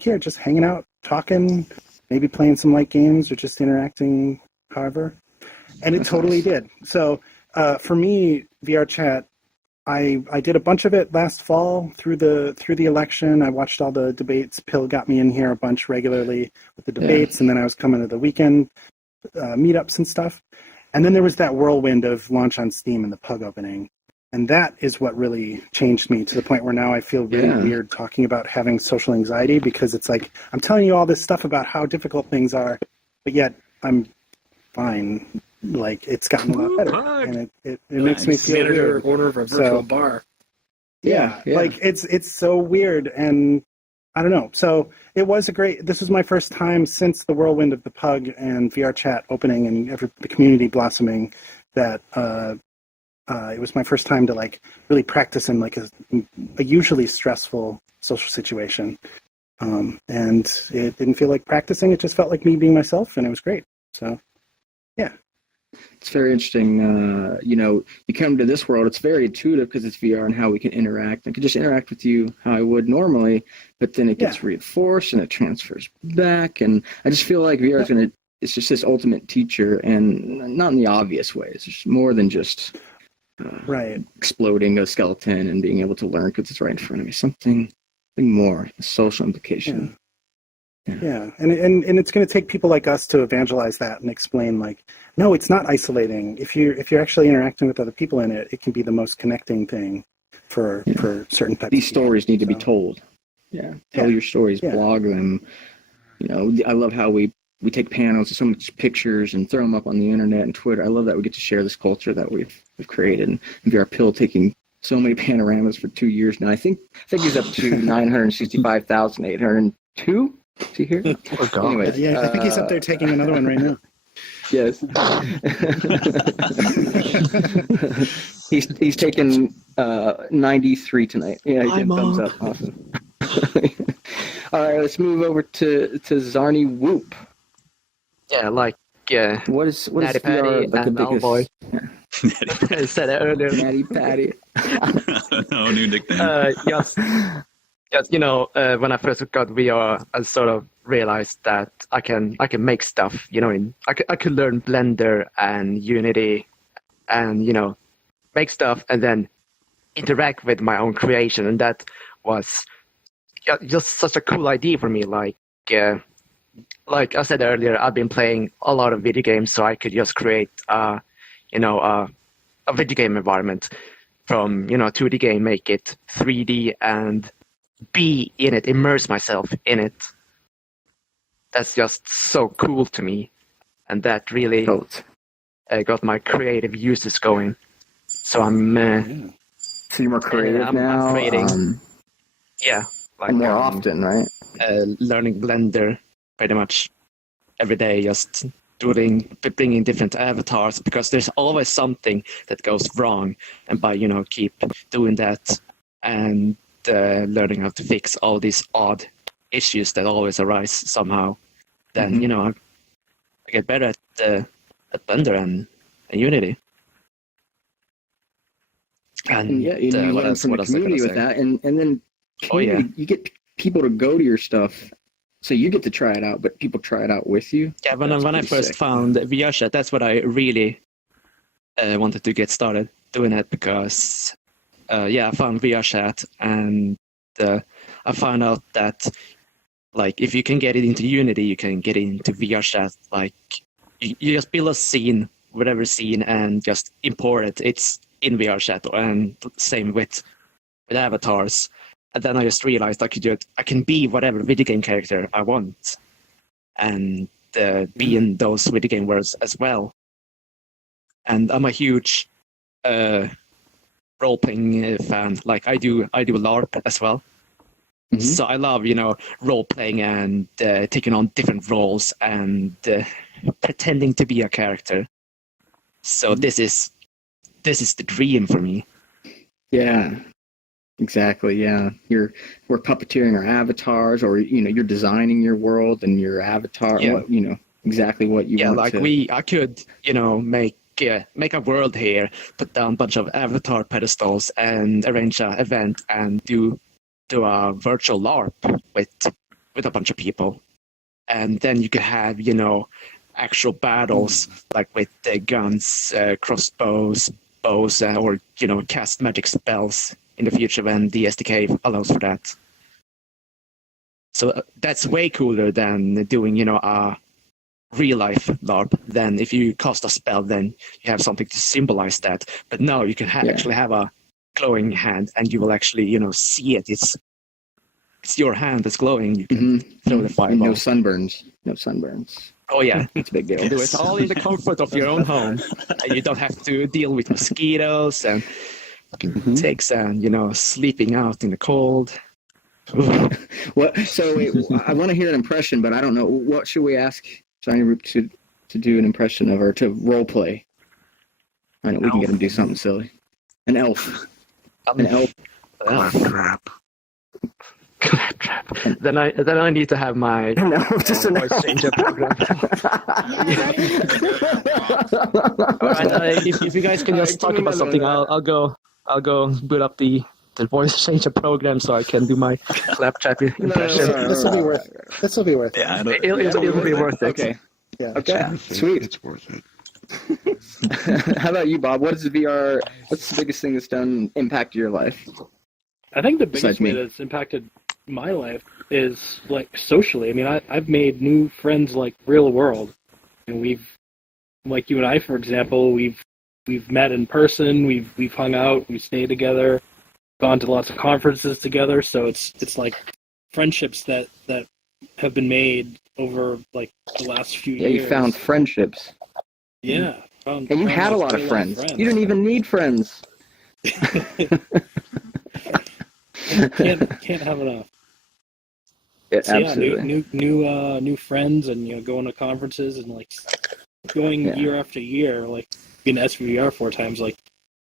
here, just hanging out, talking, maybe playing some light games or just interacting, however. And it totally did. So for me, VRChat, I did a bunch of it last fall through the election. I watched all the debates. Pill got me in here a bunch regularly with the debates, and then I was coming to the weekend meetups and stuff. And then there was that whirlwind of launch on Steam and the Pug opening. And that is what really changed me to the point where now I feel really weird talking about having social anxiety, because it's like I'm telling you all this stuff about how difficult things are, but yet I'm fine. Like, it's gotten a lot better, and it makes me feel weird. Order of a virtual bar. Yeah, like it's so weird, and I don't know. So this was my first time since the whirlwind of the Pug and VRChat opening and the community blossoming that it was my first time to like really practice in like a usually stressful social situation, and it didn't feel like practicing. It just felt like me being myself, and it was great. So yeah. It's very interesting. You come to this world, it's very intuitive because it's VR and how we can interact. I could just interact with you how I would normally, but then it gets reinforced and it transfers back. And I just feel like VR is it's just this ultimate teacher, and not in the obvious ways. It's more than just exploding a skeleton and being able to learn because it's right in front of me. Something more, a social implication. Yeah, and it's going to take people like us to evangelize that and explain, like, no, it's not isolating. If you're actually interacting with other people in it, it can be the most connecting thing for certain types. These stories need to be told. Yeah, tell your stories, blog them. I love how we take panels of so much pictures and throw them up on the internet and Twitter. I love that we get to share this culture that we've created. And VR Pill taking so many panoramas for 2 years now. I think he's up to 965,802. Is he here? Oh, God. Anyways, I think he's up there taking another one right now. Yes. he's taken 93 tonight. Yeah, he's getting thumbs up. Awesome. All right, let's move over to Zarniwoop. Yeah, what is Natty Patty VR, like and Owlboy. I said it earlier. Natty Patty. No new nickname. Yes, when I first got VR, I sort of realized that I can make stuff. I could learn Blender and Unity, and make stuff and then interact with my own creation, and that was just such a cool idea for me. Like I said earlier, I've been playing a lot of video games, so I could just create a video game environment from 2D game, make it 3D and be in it, immerse myself in it. That's just so cool to me, and that really got my creative uses going. So so you're more creative now. I'm creating. More often, right? learning Blender pretty much every day, just bringing different avatars, because there's always something that goes wrong, and by keep doing that and learning how to fix all these odd issues that always arise somehow, then I get better at Blender and Unity. And yeah, you learn from the community with that, and then you get people to go to your stuff. So you get to try it out, but people try it out with you. Yeah, when I first found VRChat, that's what I really wanted to get started doing it, because I found VRChat, and I found out that if you can get it into Unity, you can get it into VRChat. You just build a scene, whatever scene, and just import it. It's in VRChat, and same with avatars. And then I just realized I can be whatever video game character I want, and be in those video game worlds as well. And I'm a huge role-playing fan. I do LARP as well. Mm-hmm. So I love role playing and taking on different roles and pretending to be a character. So this is the dream for me. Yeah. Exactly. Yeah, we're puppeteering our avatars, or you're designing your world and your avatar. Yeah. Exactly what you want. I could make a world here, put down a bunch of avatar pedestals, and arrange an event and do a virtual LARP with a bunch of people, and then you could have actual battles with the guns, crossbows, bows, or cast magic spells in the future when the SDK allows for that. So that's way cooler than doing, a real-life LARP. Then if you cast a spell, then you have something to symbolize that. But no, you can actually have a glowing hand, and you will actually, see it. It's your hand that's glowing. You can throw the fireball. No sunburns. Oh yeah, it's a big deal. Do it all in the comfort of your own home, and you don't have to deal with mosquitoes and ticks and sleeping out in the cold. What? So wait, I want to hear an impression, but I don't know. What should we ask Zarniwoop to do an impression of, or to role play? I know we can get him to do something silly. An elf. An elf. Claptrap. Then I need to have my voice changer program. Alright, if you guys can just talk about something, I'll go boot up the voice changer program so I can do my claptrap impression. This will be worth it. Yeah, it'll be worth it. Okay. Yeah. Okay. Sweet. It's worth it. How about you, Bob? What's the biggest thing that's impact your life? I think the biggest way that's impacted my life is socially. I mean, I've made new friends real world, and we've you and I, for example, we've met in person, we've hung out, we've stayed together, gone to lots of conferences together. So it's friendships that have been made over the last few years. Yeah, you found friendships. Yeah, and you had a lot of friends. You didn't even need friends. Can't have enough. Yeah, so absolutely. New friends, and going to conferences and going year after year, being to SVR 4 times,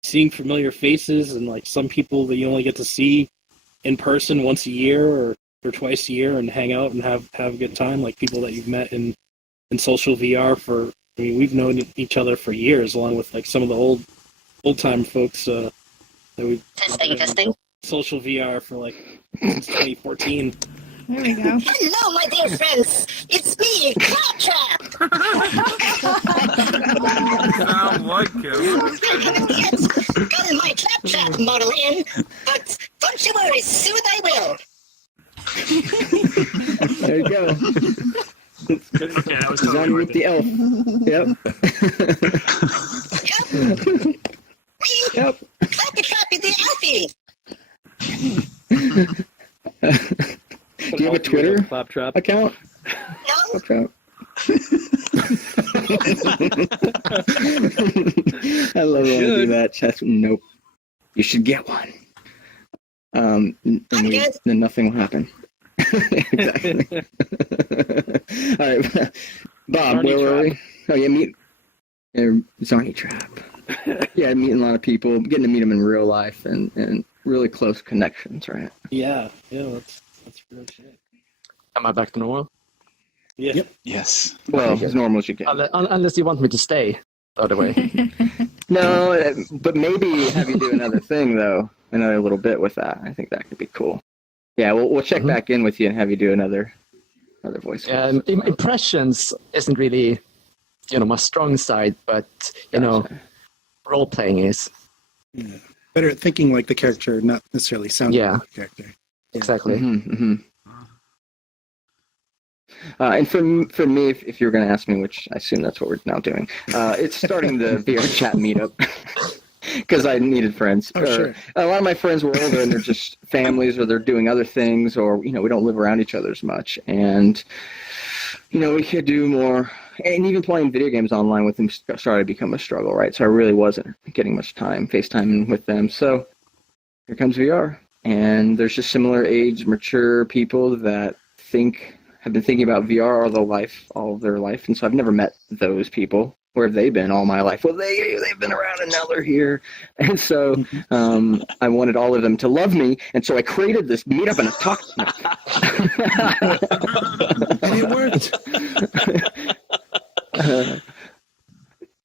seeing familiar faces, and some people that you only get to see in person once a year or twice a year and hang out and have a good time, people that you've met in social VR we've known each other for years, along with some of the old time folks that we've testing. Social VR for since 2014. There we go. Hello, my dear friends. It's me, Claptrap. Sound like him. I haven't yet gotten my Claptrap model in, but don't you worry, soon I will. There you go. Okay, that was totally Zarniwoop the elf. Yep. Yep. Claptrap is the elfie. Do you have a Twitter Claptrap account? No. Claptrap. I love when I do that. Chess. Nope. You should get one. And then nothing will happen. Exactly. All right, Bob, where were we? Oh, yeah, Zarni Trap. Yeah, meeting a lot of people, getting to meet them in real life, and really close connections, right? Yeah, that's real shit. Am I back to normal? Yeah. Yep. Yes. Well, as normal as you can. Unless you want me to stay the other way. No, but maybe have you do another thing, though, another little bit with that. I think that could be cool. Yeah, we'll check back in with you and have you do another voice. Yeah, impressions isn't really, my strong side, but, role-playing is. Yeah. Better at thinking like the character, not necessarily sounding like the character. Exactly. Mm-hmm. And for me, if you were going to ask me, which I assume that's what we're now doing, it's starting the VRChat meetup because I needed friends. Oh, sure. A lot of my friends were older and they're just families or they're doing other things or, we don't live around each other as much. And, we could do more. And even playing video games online with them started to become a struggle, right? So I really wasn't getting much time FaceTiming with them. So here comes VR. And there's just similar age, mature people that have been thinking about VR all of their life. And so I've never met those people. Where have they been all my life? Well, they've been around and now they're here. And so I wanted all of them to love me. And so I created this meetup and a talk. And it worked.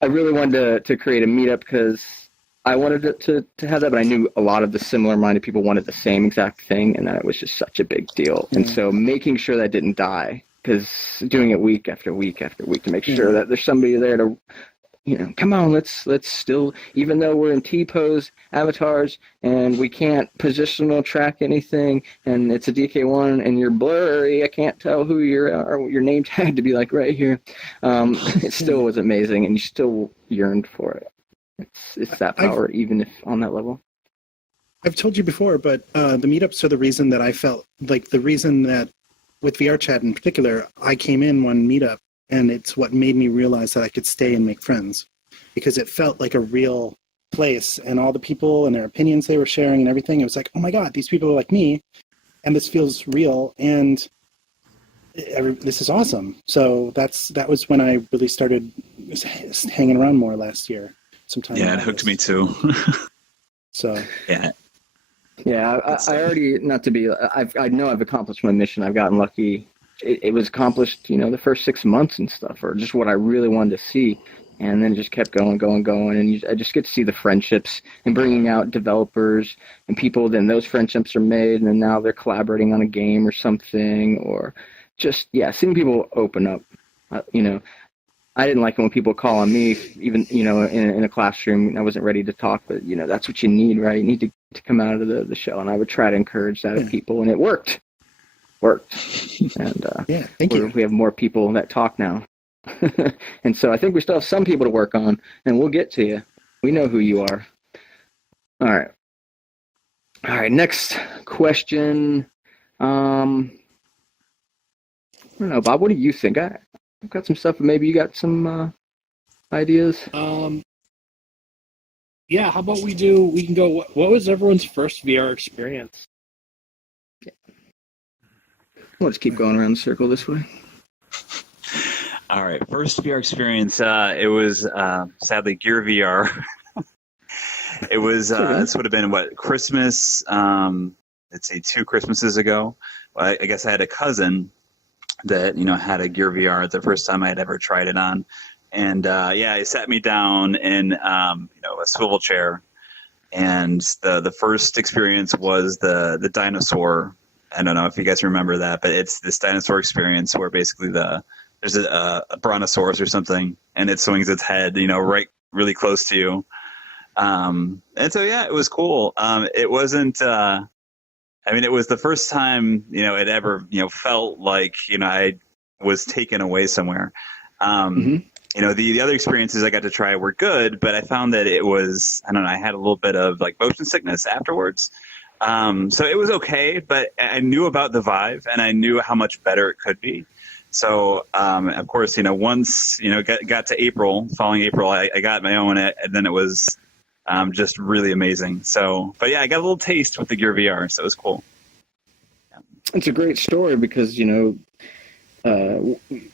I really wanted to create a meetup because I wanted it to have that, but I knew a lot of the similar-minded people wanted the same exact thing, and that it was just such a big deal. And so making sure that didn't die, because doing it week after week after week to make sure that there's somebody there to, come on, let's still, even though we're in T-pose avatars and we can't positional track anything, and it's a DK1 and you're blurry, I can't tell who you are, or your name tag to be like right here. It still was amazing, and you still yearned for it. It's that power, even if on that level. I've told you before, but the meetups are the reason that I felt like the reason that with VRChat in particular, I came in one meetup, and it's what made me realize that I could stay and make friends, because it felt like a real place, and all the people and their opinions they were sharing and everything. It was like, oh my God, these people are like me, and this feels real, and this is awesome. So that was when I really started hanging around more last year. Sometime. Yeah, it hooked me too. So yeah. Yeah, I already, not to be, I know I've accomplished my mission. I've gotten lucky. It was accomplished, the first 6 months and stuff, or just what I really wanted to see. And then it just kept going. And I just get to see the friendships and bringing out developers and people. Then those friendships are made, and then now they're collaborating on a game or something, or just, seeing people open up, I didn't like it when people call on me, even, in a classroom. I wasn't ready to talk, but, that's what you need, right? You need to come out of the shell. And I would try to encourage that of people, and it worked. And thank you. We have more people that talk now. And so I think we still have some people to work on, and we'll get to you. We know who you are. All right, next question. I don't know, Bob, what do you think? I've got some stuff, but maybe you got some ideas. Yeah, how about we can go, what was everyone's first VR experience? We'll just keep going around the circle this way. All right, first VR experience, it was sadly Gear VR. It was, this would have been, Christmas, let's say 2 Christmases ago. Well, I guess I had a cousin that, had a Gear VR the first time I had ever tried it on. And, he sat me down in, a swivel chair. And the first experience was the dinosaur. I don't know if you guys remember that, but it's this dinosaur experience where basically there's a brontosaurus or something, and it swings its head, right really close to you. And so, it was cool. It wasn't, it was the first time, it ever, felt like, I was taken away somewhere. The other experiences I got to try were good, but I found that it was, I had a little bit of like motion sickness afterwards. So it was okay, but I knew about the Vive and I knew how much better it could be. So, of course, once, got to following April, I got my own, and then it was just really amazing. So, but I got a little taste with the Gear VR, so it was cool. It's a great story because,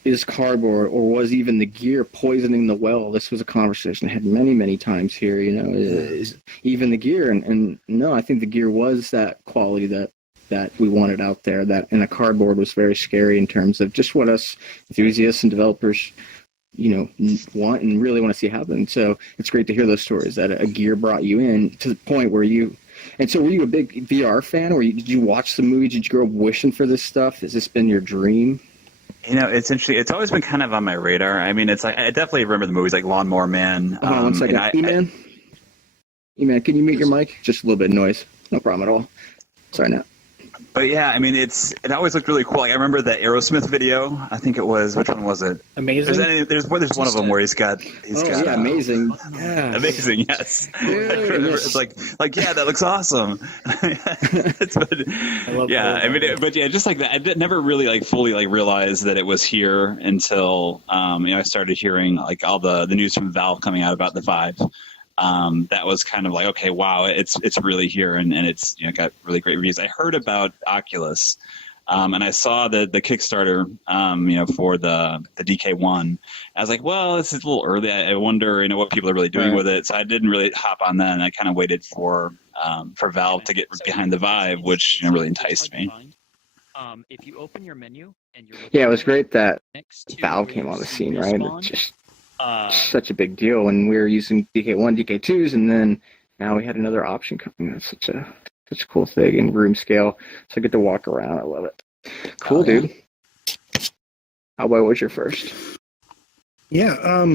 is cardboard or was even the gear poisoning the well? This was a conversation I had many, many times here, is even the gear. And no, I think the gear was that quality that we wanted out there, and the cardboard was very scary in terms of just what us enthusiasts and developers, want and really want to see happen. So it's great to hear those stories that a gear brought you in to the point where so were you a big VR fan? Did you watch the movie? Did you grow up wishing for this stuff? Has this been your dream? It's interesting. It's always been kind of on my radar. I mean, it's like I definitely remember the movies like Lawnmower Man. Hold on one second. E-Man? E-Man, can you mute your mic? Just a little bit of noise. No problem at all. Sorry, Nat. But yeah, I mean, it always looked really cool. Like, I remember the Aerosmith video. I think it was, which one was it? Amazing. There's one of them where he's got. Amazing. Yeah. Amazing. Yes. It's like yeah, that looks awesome. Just like that. I never really fully realized that it was here until I started hearing like all the news from Valve coming out about the Vive. That was kind of like, okay, wow, it's really here, and it's got really great reviews. I heard about Oculus, and I saw the Kickstarter, for the DK1. I was like, well, this is a little early. I wonder, what people are really doing with it. So I didn't really hop on that, and I kind of waited for Valve to get behind the Vive, which really enticed me. If you open your menu and it was great that Valve came on the scene, right? It's just such a big deal when we were using DK1, DK2s, and then now we had another option coming. That's such a cool thing in room scale. So I get to walk around. I love it. Cool, dude. Owlboy, what was your first? Yeah,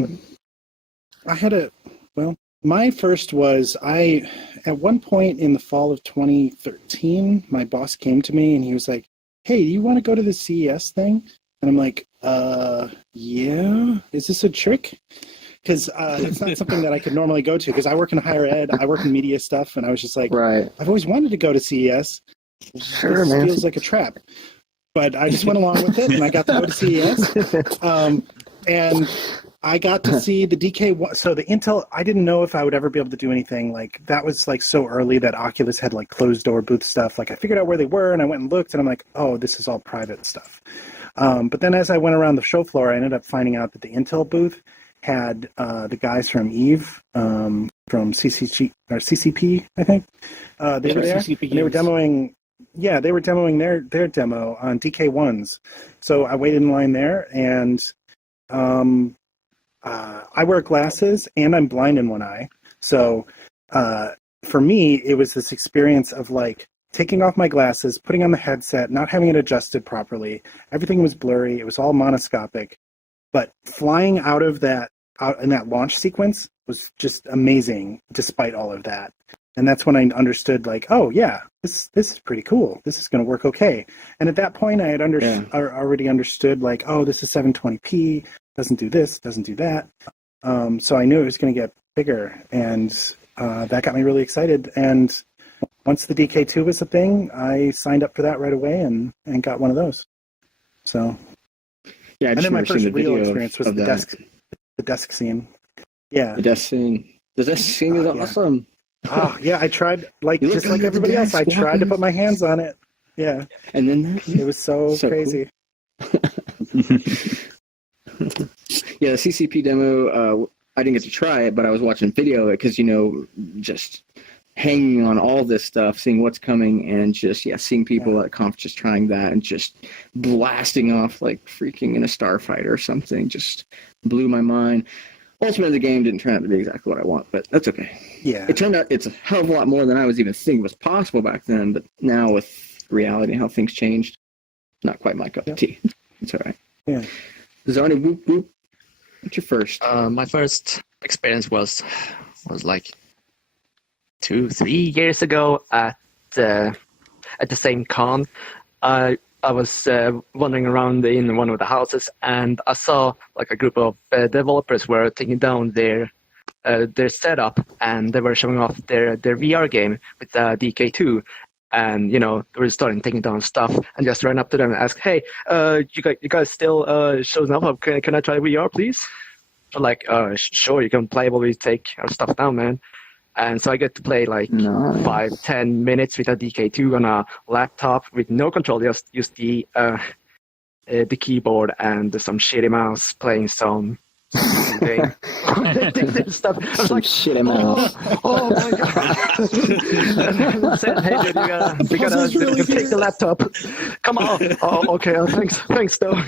my first was at one point in the fall of 2013, my boss came to me and he was like, hey, you want to go to the CES thing? And I'm like, yeah, is this a trick? Because it's not something that I could normally go to because I work in higher ed, I work in media stuff, and I was just like, I've always wanted to go to CES. Sure, this man. feels like a trap. But I just went along with it, and I got to go to CES. And I got to see the DK1. So the Intel, I didn't know if I would ever be able to do anything. Like, that was so early that Oculus had closed door booth stuff. I figured out where they were, and I went and looked, and I'm like, oh, this is all private stuff. But then as I went around the show floor, I ended up finding out that the Intel booth had the guys from EVE, from CCP, I think. They were there. And they were demoing. Yeah, they were demoing their demo on DK1s. So I waited in line there, and I wear glasses, and I'm blind in one eye. So for me, it was this experience of taking off my glasses, putting on the headset, not having it adjusted properly. Everything was blurry. It was all monoscopic. But flying out in that launch sequence was just amazing, despite all of that. And that's when I understood, oh yeah, this is pretty cool. This is going to work okay. And at that point, I had already understood, oh, this is 720p. Doesn't do this, doesn't do that. So I knew it was going to get bigger, and that got me really excited. And once the DK2 was a thing, I signed up for that right away and got one of those. So, yeah, and then my first real experience was the desk scene. Yeah, the desk scene. The desk scene is awesome. Oh yeah, I tried just like everybody else. I tried to put my hands on it. Yeah, and then it was so crazy. Cool. Yeah, the CCP demo. I didn't get to try it, but I was watching video of it because just hanging on all this stuff, seeing what's coming, and just seeing people at conferences trying that and just blasting off like freaking in a starfighter or something just blew my mind. Ultimately, the game didn't turn out to be exactly what I want, but that's okay. Yeah, it turned out it's a hell of a lot more than I was even thinking was possible back then. But now with reality and how things changed, not quite my cup of tea. It's all right. Yeah. Zarniwoop, what's your first? My first experience was 2-3 years ago at the same con. I was wandering around in one of the houses, and I saw a group of developers were taking down their setup, and they were showing off their VR game with DK2. And they were starting taking down stuff, and just ran up to them and asked, "Hey, you guys still showing up? Can I try VR, please?" I'm like, "Sure, you can play while we take our stuff down, man." And so I get to play like Nice. 5-10 minutes with a DK2 on a laptop with no control, just use the keyboard and some shitty mouse playing some game. Stuff. I was like, shitty mouse. Oh my god! Said, hey dude, you gotta take the laptop. Come on. Oh, okay. Thanks, though.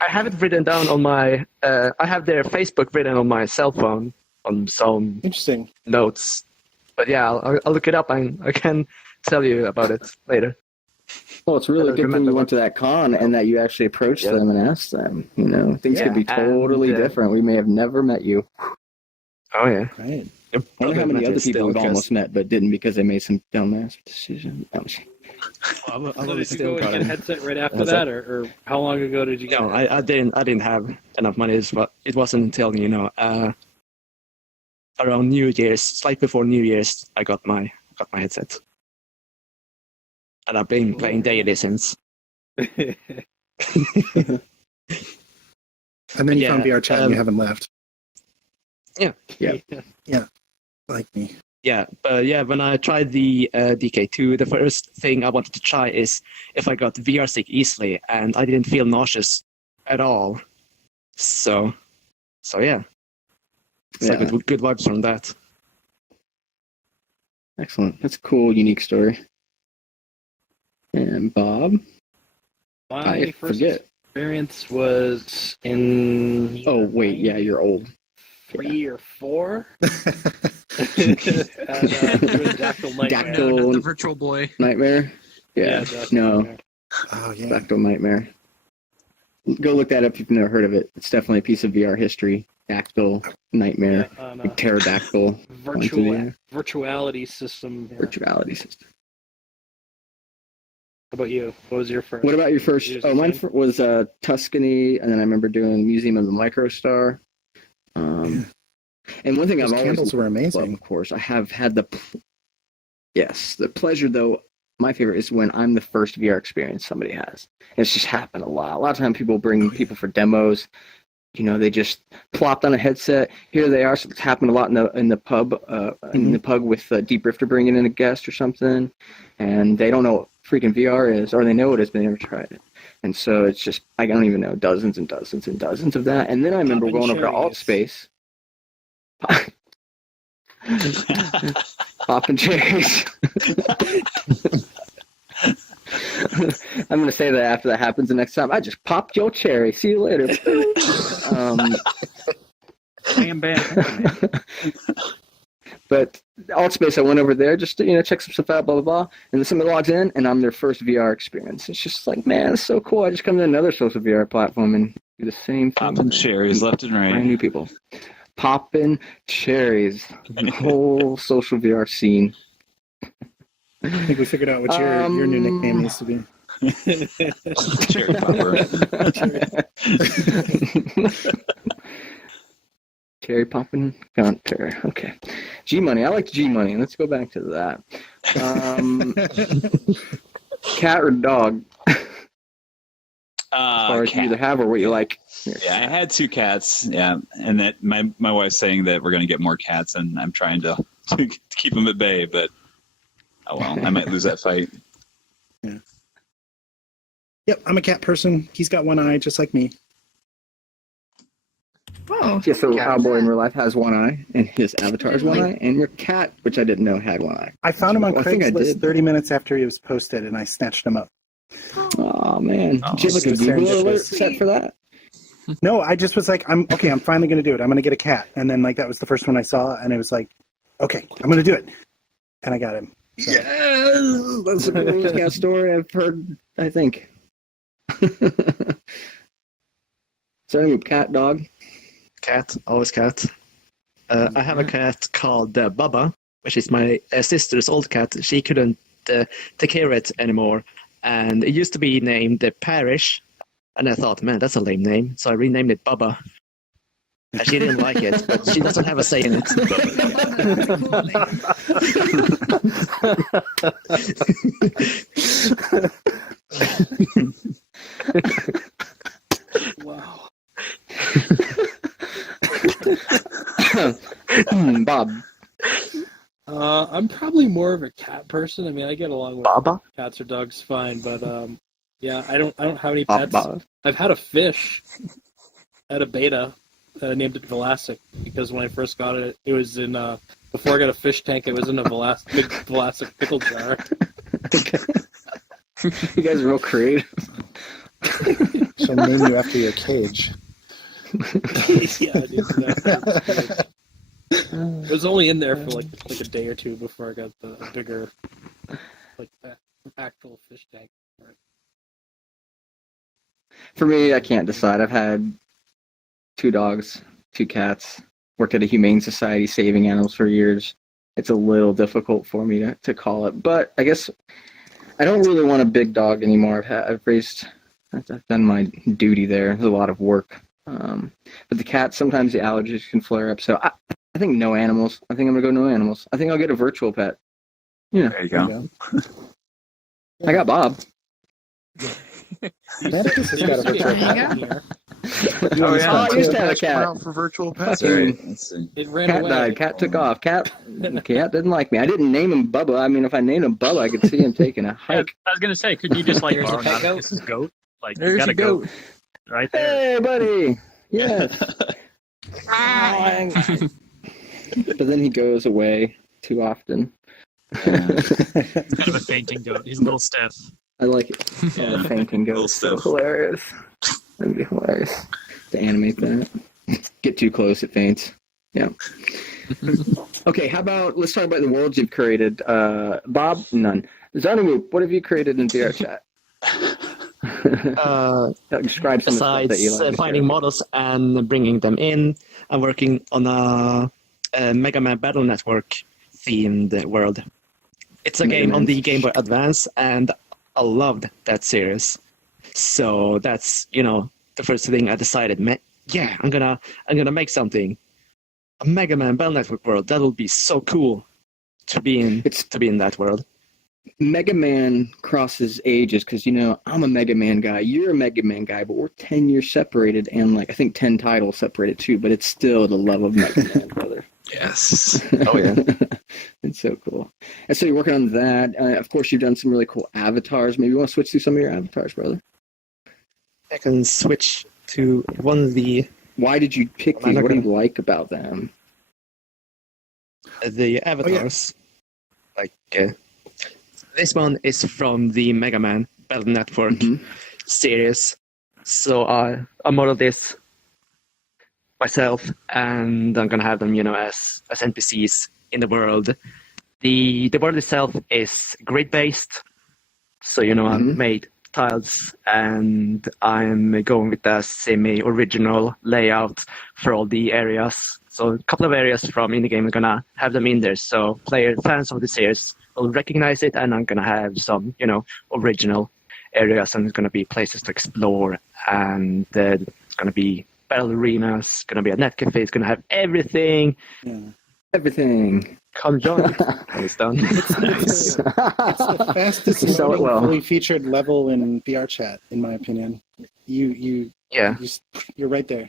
I have it written down on my. I have their Facebook written on my cell phone on some interesting notes. But yeah, I'll look it up and I can tell you about it later. Well, it's really good when you went to that con and that you actually approached them and asked them. You know, things could be totally different. We may have never met you. Oh yeah. Right. I wonder how many other people we've almost met but didn't because they made some dumbass decision. So did you go and get a headset right after that, or how long ago did you get? No, I didn't have enough money. It wasn't until around New Year's, slight before New Year's, I got my headset, and I've been playing daily since. And then you found VRChat and you haven't left. Yeah. Like me. Yeah, but when I tried the DK2, the first thing I wanted to try is if I got VR sick easily, and I didn't feel nauseous at all. So yeah. So good vibes from that. Excellent. That's a cool, unique story. And Bob? My first experience was in... Oh, wait, yeah, you're old. 3 or 4. Dactyl the Virtual Boy. Nightmare? Yeah. No. Oh, yeah. Dactyl Nightmare. Go look that up if you've never heard of it. It's definitely a piece of VR history. Dactyl Nightmare. Pterodactyl. Virtuality system. Yeah. Virtuality system. How about you? What was your first? What about your first? Oh, mine was Tuscany, and then I remember doing Museum of the Microstar. And one thing Those I've always candles were amazing. Of course, I have had the pleasure though. My favorite is when I'm the first VR experience somebody has. It's just happened a lot. A lot of times people bring people for demos. You know, they just plopped on a headset. Here they are. So it's happened a lot in the pub. In the pub with Deep Rifter bringing in a guest or something, and they don't know what freaking VR is, or they know it is, but they never tried it. And so it's just, I don't even know, dozens and dozens and dozens of that. And then I remember going over to Altspace. Popping cherries. I'm going to say that after that happens the next time. I just popped your cherry. See you later. Bam, bam. But Altspace, I went over there just to, check some stuff out, blah, blah, blah. And then somebody logs in, and I'm their first VR experience. It's just like, man, it's so cool. I just come to another social VR platform and do the same thing. Popping cherries left and right. Brand new people. Popping cherries. The whole social VR scene. I think we figured out what your new nickname needs to be. Cherry popper. Cherry popping Gunter. Okay. G Money. I like G Money. Let's go back to that. Cat or dog? As far as you either have or what you like. Yeah, I had 2 cats. Yeah, and that my wife's saying that we're going to get more cats, and I'm trying to keep them at bay. But oh well, I might lose that fight. Yeah. Yep, I'm a cat person. He's got one eye, just like me. Oh, yeah, so Owlboy in real life has one eye, and his avatar has one eye, and your cat, which I didn't know had one eye. I found him on Craigslist 30 minutes after he was posted, and I snatched him up. Oh, man. Did you have like a Google alert set for that? No, I just was like, I'm finally going to do it. I'm going to get a cat. And then, that was the first one I saw, and it was like, okay, I'm going to do it. And I got him. So. Yes! That's the coolest cat story I've heard, I think. Zarniwoop, cat, dog? Cat, always cat. I have a cat called Bubba, which is my sister's old cat. She couldn't take care of it anymore. And it used to be named Parish. And I thought, man, that's a lame name. So I renamed it Bubba. And she didn't like it, but she doesn't have a say in it. Wow. Bob. I'm probably more of a cat person. I mean, I get along with Baba? cats or dogs fine, but yeah, I don't have any pets. I've had a fish. I had a beta. I named it Velasic because when I first got it, it was in before I got a fish tank. It was in a big Velasic pickle jar. You guys are real creative. She'll name you after your cage. Yeah, dude, it was only in there for like a day or two before I got the bigger, like actual fish tank. For me, I can't decide. I've had 2 dogs, 2 cats. Worked at a humane society saving animals for years. It's a little difficult for me to call it, but I guess I don't really want a big dog anymore. I've done my duty there. There's a lot of work. But the cats, sometimes the allergies can flare up. So I think no animals. I think I'm going to go no animals. I think I'll get a virtual pet. Yeah. There you go. I got Bob. Naticus has got a virtual pet here. Oh, yeah. I used to have a Out cat. for virtual pets. That's right. Let's see. It ran Cat away. died. Cat took off. Cat didn't like me. I didn't name him Bubba. I mean, if I named him Bubba, I could see him taking a hike. I was gonna say, could you just like There's a borrow pet goat. Naticus's goat? Like There's you got a a goat right there. Hey, buddy. Yes. But then he goes away too often. Kind of a fainting goat. He's a little stiff. I like it. Yeah, the fainting goes so hilarious. That'd be hilarious to animate that. Get too close, it faints. Yeah. Okay, how about let's talk about the worlds you've created. Bob, none. Zarniwoop, what have you created in VRChat? Describe some Besides of the stuff that you like. finding models and bringing them in, I'm working on a Mega Man Battle Network themed world. It's a game on the Game Boy Advance, and I loved that series. So that's the first thing I decided. Yeah, I'm gonna make something. A Mega Man Battle Network world. That'll be so cool to be in that world. Mega Man crosses ages because I'm a Mega Man guy, you're a Mega Man guy, but we're 10 years separated and I think 10 titles separated too, but it's still the love of Mega Man, brother. Yes. Oh yeah. It's so cool. And so you're working on that. Of course, you've done some really cool avatars. Maybe you want to switch through some of your avatars, brother? I can switch to one of the... Why did you pick these? What do you like about them? The avatars. This one is from the Mega Man Battle Network series. So I modeled this myself, and I'm gonna have them, as NPCs in the world. The world itself is grid-based, so I made tiles, and I'm going with a semi-original layout for all the areas. So a couple of areas from in the game, I'm gonna have them in there, so fans of the series will recognize it, and I'm gonna have some, original areas, and it's gonna be places to explore, and it's gonna be battle arenas, gonna be a net cafe, it's gonna have everything. Yeah. Everything. Come join it when it's done. It's the fastest fully featured level in VRChat, in my opinion. You're right there.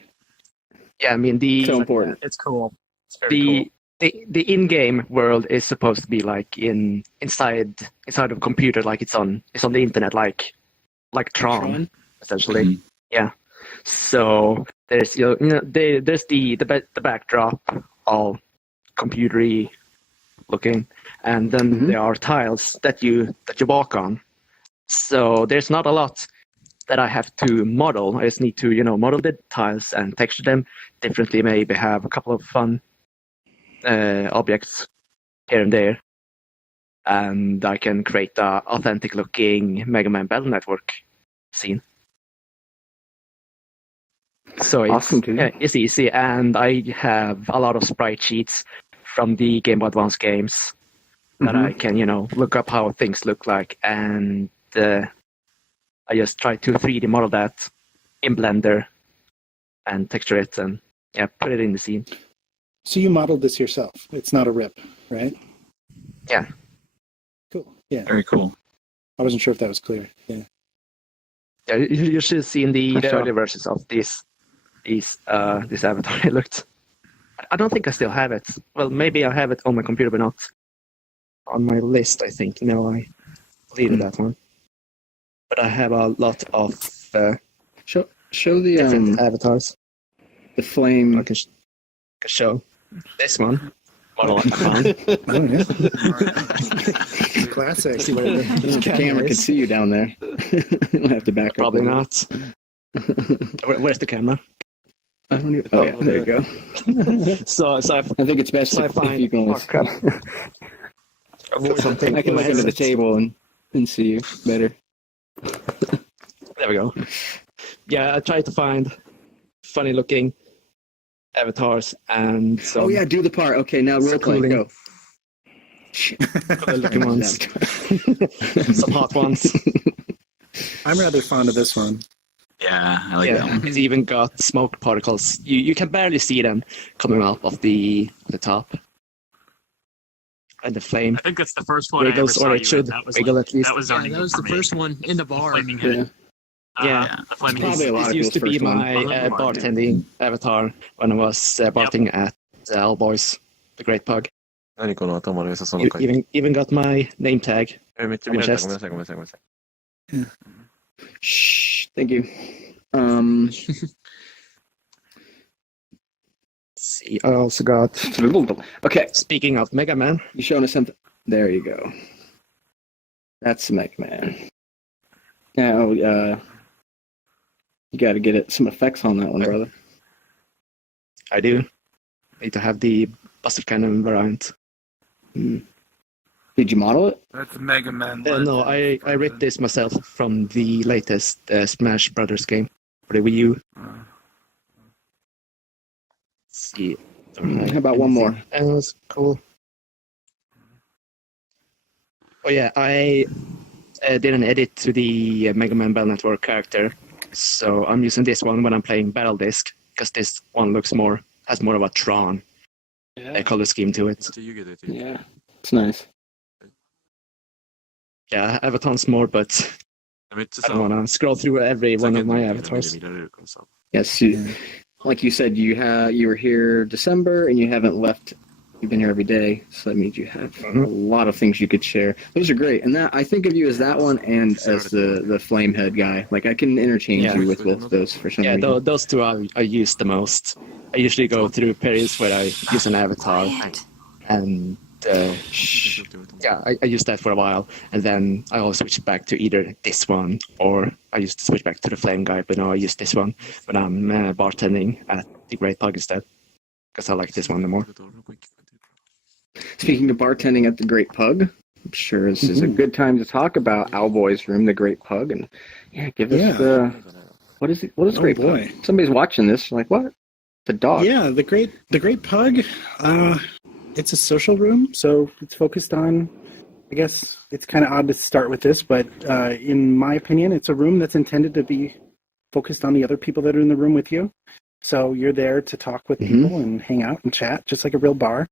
Yeah, I mean so important. It's cool. It's very cool. The in-game world is supposed to be like inside of a computer, like it's on the internet, like Tron, essentially. Mm-hmm. Yeah. So there's there's the backdrop, all computery looking, and then there are tiles that you walk on. So there's not a lot that I have to model. I just need to model the tiles and texture them differently. Maybe have a couple of fun objects here and there, and I can create a authentic looking Mega Man Battle Network scene. So it's easy, and I have a lot of sprite sheets from the Game Boy Advance games that I can look up how things look like, and I just try to 3D model that in Blender and texture it and put it in the scene. So you modeled this yourself. It's not a rip, right? Yeah. Cool. Yeah. Very cool. I wasn't sure if that was clear. Yeah. Yeah, you should see in the early versions of this. this avatar. It looked. I don't think I still have it. Well, maybe I have it on my computer, but not on my list. I think no, I deleted that one. But I have a lot of show the different avatars. The flame. I can show this one. Model I found. Oh, yeah. Classic. See what the camera can see you down there. You don't have to back Probably up. not. Where's the camera? I don't even, yeah, there you go. so I think it's best if you can I can look into the table and see you better. There we go. Yeah, I tried to find funny looking avatars and some. Oh yeah, do the part. Okay, now real quick, go. Cool looking ones. Some hot ones. I'm rather fond of this one. Yeah, I like that one. It's even got smoke particles. You can barely see them coming up of the top. And the flame. I think that's the first one wiggles, I ever saw or it should wiggle at least. That was that was the first one in the bar. Flaming head. Yeah, the flaming probably a lot this of used to be people's first my one. bartending avatar when I was bartending at Owlboys, the Great Pug. 何この頭の良さそうな回。 Even got my name tag. めっちゃ見られた。ごめんなさい、ごめんなさい、ごめんなさい。 Shh, thank you. See, I also got. Okay. Speaking of Mega Man, you showing us something? There you go. That's Mega Man. Now, you got to get some effects on that one, brother. I do. Need to have the Buster Cannon variant. Did you model it? That's Mega Man. No, I ripped this myself from the latest Smash Brothers game for the Wii U. Let's see. How about one more? That was cool. Oh yeah, I did an edit to the Mega Man Battle Network character, so I'm using this one when I'm playing Battle Disc because this one has more of a Tron color scheme to it. Yeah, it's nice. Yeah, I have a tons more, but I don't want to scroll through every one of my avatars. Yes, like you said, you were here December and you haven't left. You've been here every day, so that means you have a lot of things you could share. Those are great, and that I think of you as that one and as the Flamehead guy. Like I can interchange you with both of those for some reason. Yeah, those two I use the most. I usually go through periods where I use an avatar, and I use that for a while, and then I always switch back to either this one or I used to switch back to the Flame guy, but now I use this one when I'm bartending at the Great Pug instead because I like this one the more. Speaking of bartending at the Great Pug, I'm sure this is a good time to talk about Owlboy's room, the Great Pug, and give us the what is it? What is Great Pug? Somebody's watching this, like what? The dog. Yeah, the Great Pug. It's a social room, so it's focused on. I guess it's kind of odd to start with this, but in my opinion, it's a room that's intended to be focused on the other people that are in the room with you. So you're there to talk with people and hang out and chat, just like a real bar.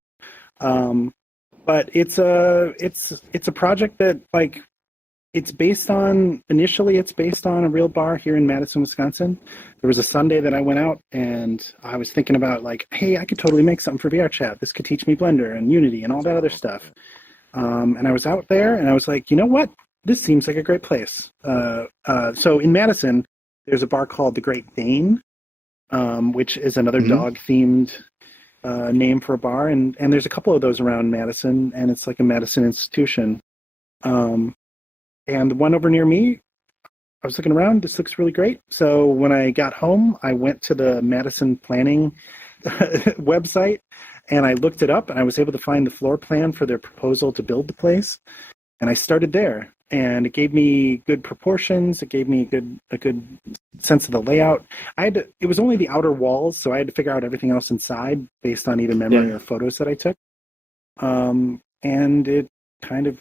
But it's a project that it's based on a real bar here in Madison, Wisconsin. There was a Sunday that I went out and I was thinking about hey, I could totally make something for VRChat. This could teach me Blender and Unity and all that other stuff. And I was out there and I was like, you know what? This seems like a great place. So in Madison, there's a bar called the Great Dane, which is another dog-themed name for a bar, and there's a couple of those around Madison, and it's like a Madison institution. And the one over near me, I was looking around, this looks really great. So when I got home, I went to the Madison Planning website, and I looked it up, and I was able to find the floor plan for their proposal to build the place, and I started there. And it gave me good proportions. It gave me a good sense of the layout. It was only the outer walls, so I had to figure out everything else inside based on either memory or photos that I took. And it kind of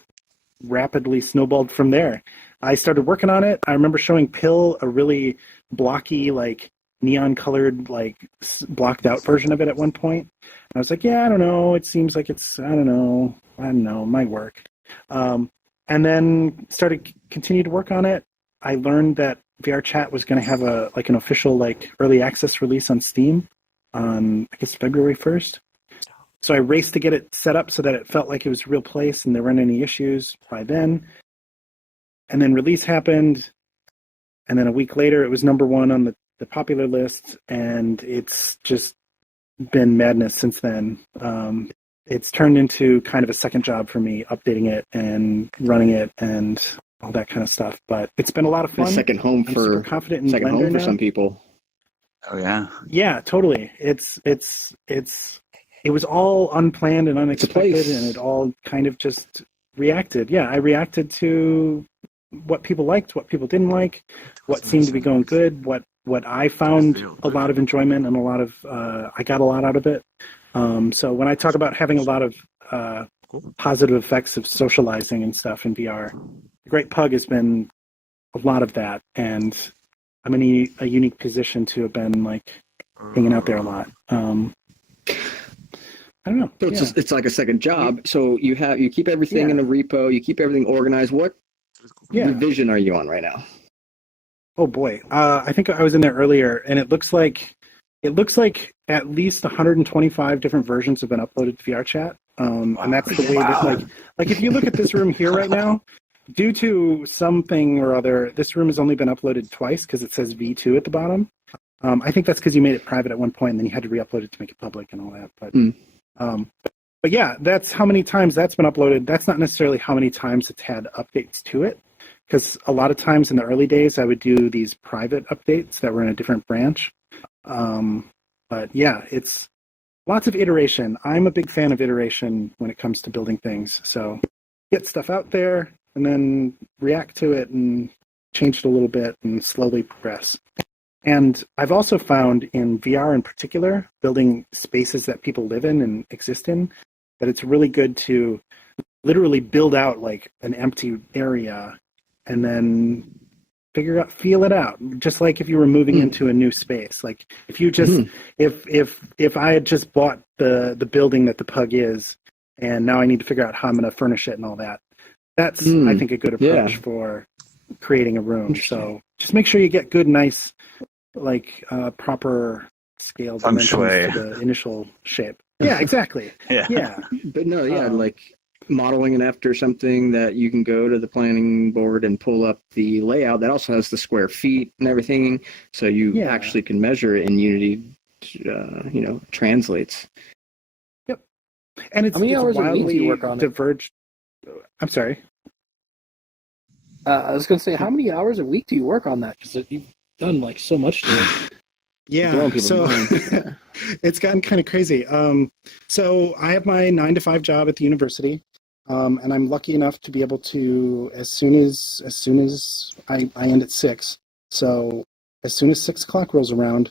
rapidly snowballed from there. I started working on it. I remember showing Pill a really blocky, neon-colored, blocked out version of it at one point. And I was like, yeah, I don't know. It seems like it's, I don't know, it might work. And then continued to work on it. I learned that VRChat was going to have an official early access release on Steam on I guess February 1st. So I raced to get it set up so that it felt like it was a real place and there weren't any issues by then. And then release happened, and then a week later it was #1 on the popular list, and it's just been madness since then. It's turned into kind of a second job for me, updating it and running it and all that kind of stuff. But it's been a lot of fun. A second home I'm for super confident in second Blender home for now. some people. Oh yeah. Yeah, totally. It was all unplanned and unexpected, and it all kind of just reacted. Yeah, I reacted to what people liked, what people didn't like, what seemed to be going good, what I found a lot of enjoyment and I got a lot out of it. So when I talk about having a lot of positive effects of socializing and stuff in VR, Great Pug has been a lot of that, and I'm in a unique position to have been hanging out there a lot. I don't know. So it's like a second job. So you keep everything in a repo, you keep everything organized. What division are you on right now? Oh boy, I think I was in there earlier, and it looks like at least 125 different versions have been uploaded to VRChat, and that's the way that if you look at this room here right now, due to something or other, this room has only been uploaded twice because it says V2 at the bottom. I think that's because you made it private at one point, and then you had to re-upload it to make it public and all that. But yeah, that's how many times that's been uploaded. That's not necessarily how many times it's had updates to it, because a lot of times in the early days I would do these private updates that were in a different branch. But yeah, it's lots of iteration. I'm a big fan of iteration when it comes to building things. So get stuff out there and then react to it and change it a little bit and slowly progress. And I've also found in VR in particular, building spaces that people live in and exist in, that it's really good to literally build out an empty area and then feel it out. Just like if you were moving into a new space. Like if you just, if I had just bought the building that the Pug is, and now I need to figure out how I'm going to furnish it and all that, that's, I think, a good approach for creating a room. So just make sure you get good, nice, proper scale dimensions to the initial shape. Yeah, exactly. Yeah. But no, modeling it after something that you can go to the planning board and pull up the layout that also has the square feet and everything, so you actually can measure it in Unity. Translates. Yep. And it's, how many hours a week do you wildly work on diverged. I'm sorry. I was going to say, how many hours a week do you work on that? Because you've done so much to it. Yeah, so it's gotten kind of crazy. So I have my 9-to-5 job at the university, and I'm lucky enough to be able to, as soon as I end at 6. So as soon as 6 o'clock rolls around,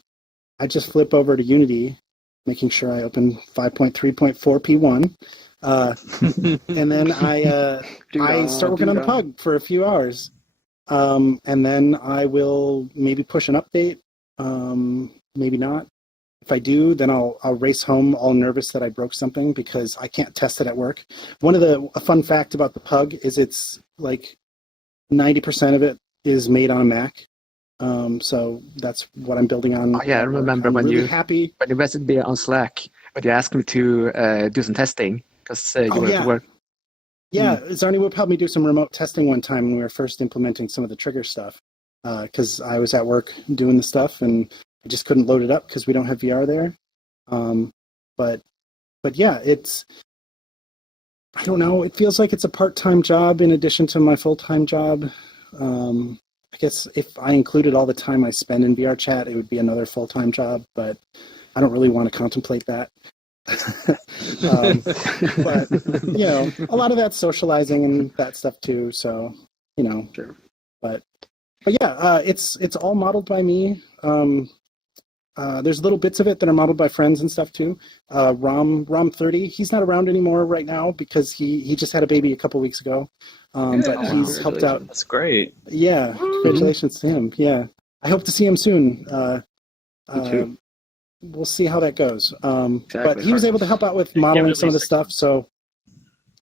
I just flip over to Unity, making sure I open 5.3.4 P1, and then I start working on the Pug for a few hours, and then I will maybe push an update. Maybe not. If I do, then I'll race home all nervous that I broke something because I can't test it at work. A fun fact about the Pug is it's 90% of it is made on a Mac. So that's what I'm building on. Oh, yeah, I remember when really you messaged me on Slack, but you asked me to do some testing because you were at work. Yeah, Zarniwoop helped me do some remote testing one time when we were first implementing some of the trigger stuff. Because I was at work doing the stuff and I just couldn't load it up because we don't have VR there. But yeah, I don't know, it feels like it's a part-time job in addition to my full-time job. I guess if I included all the time I spend in VRChat, it would be another full-time job, but I don't really want to contemplate that. But, a lot of that's socializing and that stuff too, so, sure. But yeah, it's all modeled by me. There's little bits of it that are modeled by friends and stuff too. Rom 30, he's not around anymore right now because he just had a baby a couple weeks ago. But he's helped out. That's great. Yeah, congratulations to him. Yeah, I hope to see him soon. Me too. We'll see how that goes. But he was able to help out with modeling some of the stuff. So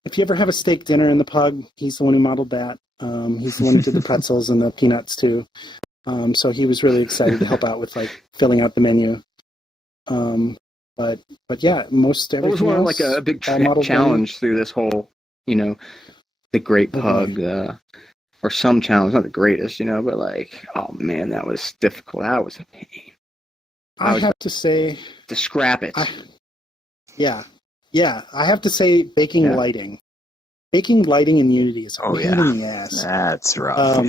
if you ever have a steak dinner in the Pug, he's the one who modeled that. He's the one who did the pretzels and the peanuts too. So he was really excited to help out with like filling out the menu. But yeah, most everything What was one else, like a big model challenge through this whole, the Great Pug, or some challenge, not the greatest, but like, oh man, that was difficult. That was a pain. I have to say, to scrap it. Yeah, I have to say, baking lighting. Baking lighting in Unity is a pain in the ass. That's rough.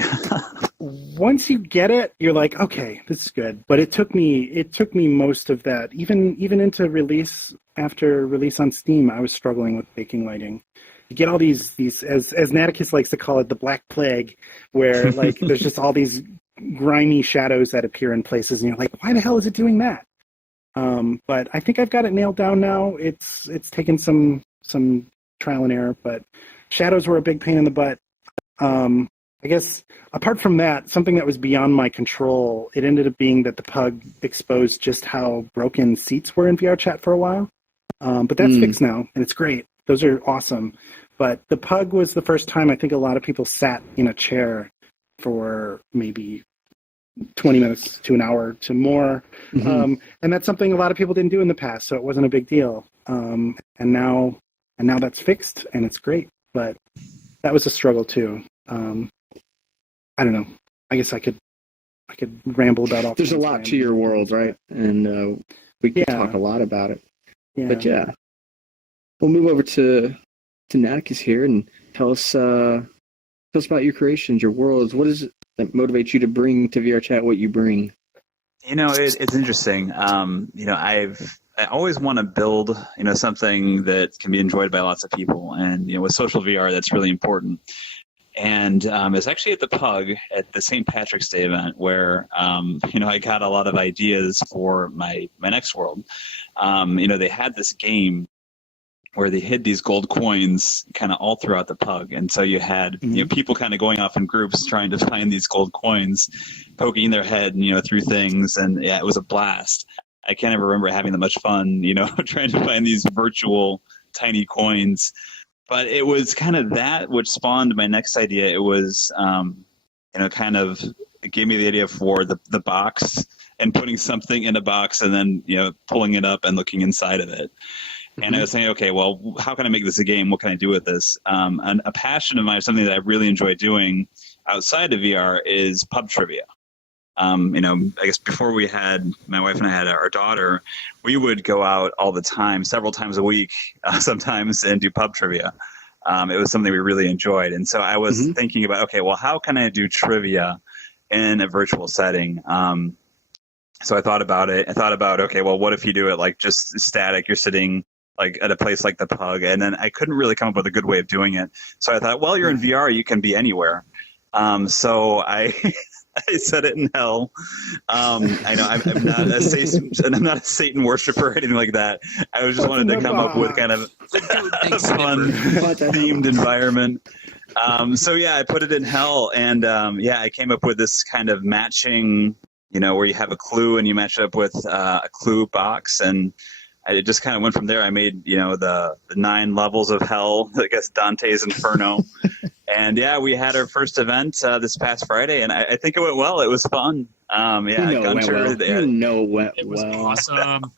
Once you get it, you're like, okay, this is good. But it took me most of that, even into release. After release on Steam, I was struggling with baking lighting. You get all these as Naticus likes to call it, the Black Plague, where like there's just all these grimy shadows that appear in places, and you're like, why the hell is it doing that? But I think I've got it nailed down now. It's taken some trial and error, but shadows were a big pain in the butt. I guess apart from that, something that was beyond my control, it ended up being that the Pug exposed just how broken seats were in VRChat for a while. But that's fixed now, and it's great. Those are awesome. But the Pug was the first time I think a lot of people sat in a chair for maybe 20 minutes to an hour to more. And that's something a lot of people didn't do in the past, so it wasn't a big deal. And now that's fixed, and it's great. But that was a struggle too. I don't know. I guess I could ramble about all. There's a lot to your world, right? And we could talk a lot about it. Yeah. But yeah, we'll move over to Naticus here and tell us about your creations, your worlds. What is it that motivates you to bring to VRChat what you bring? It's interesting. I always want to build, something that can be enjoyed by lots of people, and with social VR, that's really important. And it's actually at the Pug at the St. Patrick's Day event where I got a lot of ideas for my next world. They had this game where they hid these gold coins kind of all throughout the Pug, and so you had people kind of going off in groups trying to find these gold coins, poking their head through things, and yeah, it was a blast. I can't ever remember having that much fun, trying to find these virtual tiny coins. But it was kind of that which spawned my next idea. It was, it gave me the idea for the box and putting something in a box and then, pulling it up and looking inside of it. And I was saying, okay, well, how can I make this a game? What can I do with this? And a passion of mine, something that I really enjoy doing outside of VR is pub trivia. I guess before we had, my wife and I had our daughter, we would go out all the time, several times a week, sometimes, and do pub trivia. It was something we really enjoyed. And so I was thinking about, okay, well, how can I do trivia in a virtual setting? So I thought about it. I thought about, okay, well, what if you do it like just static? You're sitting like at a place like the Pug. And then I couldn't really come up with a good way of doing it. So I thought, well, you're in VR, you can be anywhere. So I set it in hell. I know I'm not a Satan worshiper or anything like that. I just wanted to come up with kind of a fun themed environment. So yeah, I put it in hell, and I came up with this kind of matching, where you have a clue and you match it up with a clue box, and it just kind of went from there. I made, the 9 levels of hell, I guess Dante's Inferno. And yeah, we had our first event this past Friday, and I think it went well. It was fun. Gunter. It was awesome.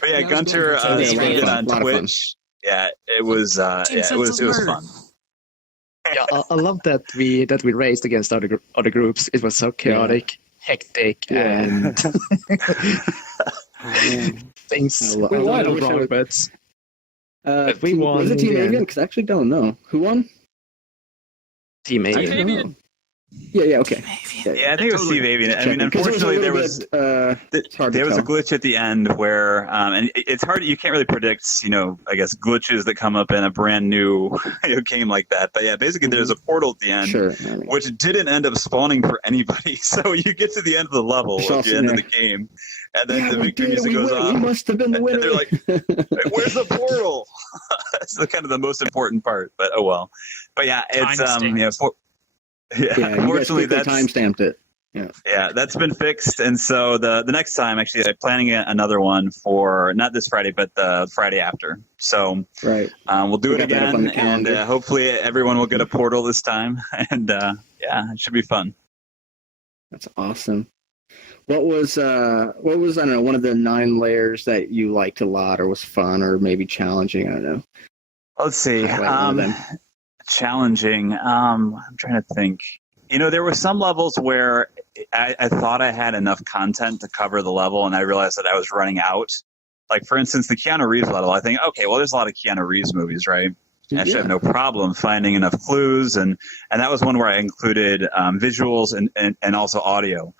But yeah, Gunter streamed it on Twitch. Yeah, it was fun. Yeah, I love that we raced against other groups. It was so chaotic, hectic, and things went wrong. But we won. Was it Team Avian? Because I actually don't know. Who won? Team Avian. Yeah, okay. Yeah, I think it was Steve Avian. I mean, unfortunately, there was a glitch at the end where, and it's hard. You can't really predict, I guess glitches that come up in a brand new game like that. But yeah, basically, there's a portal at the end, which didn't end up spawning for anybody. So you get to the end of the level at the end of the game, and then the victory music goes off. We must have been the winner. They're like, "Where's the portal?" That's kind of the most important part. But oh well. But yeah, it's unfortunately, that's timestamped it. Yeah, that's been fixed, and so the next time, actually, I'm planning another one for not this Friday, but the Friday after. So we'll do it again, and hopefully everyone will get a portal this time, and it should be fun. That's awesome. What was I don't know, one of the 9 layers that you liked a lot or was fun or maybe challenging? I don't know. Let's see. Challenging. I'm trying to think. There were some levels where I thought I had enough content to cover the level, and I realized that I was running out. Like, for instance, the Keanu Reeves level, I think, okay, well, there's a lot of Keanu Reeves movies, right? And I should have no problem finding enough clues, and that was one where I included visuals and also audio.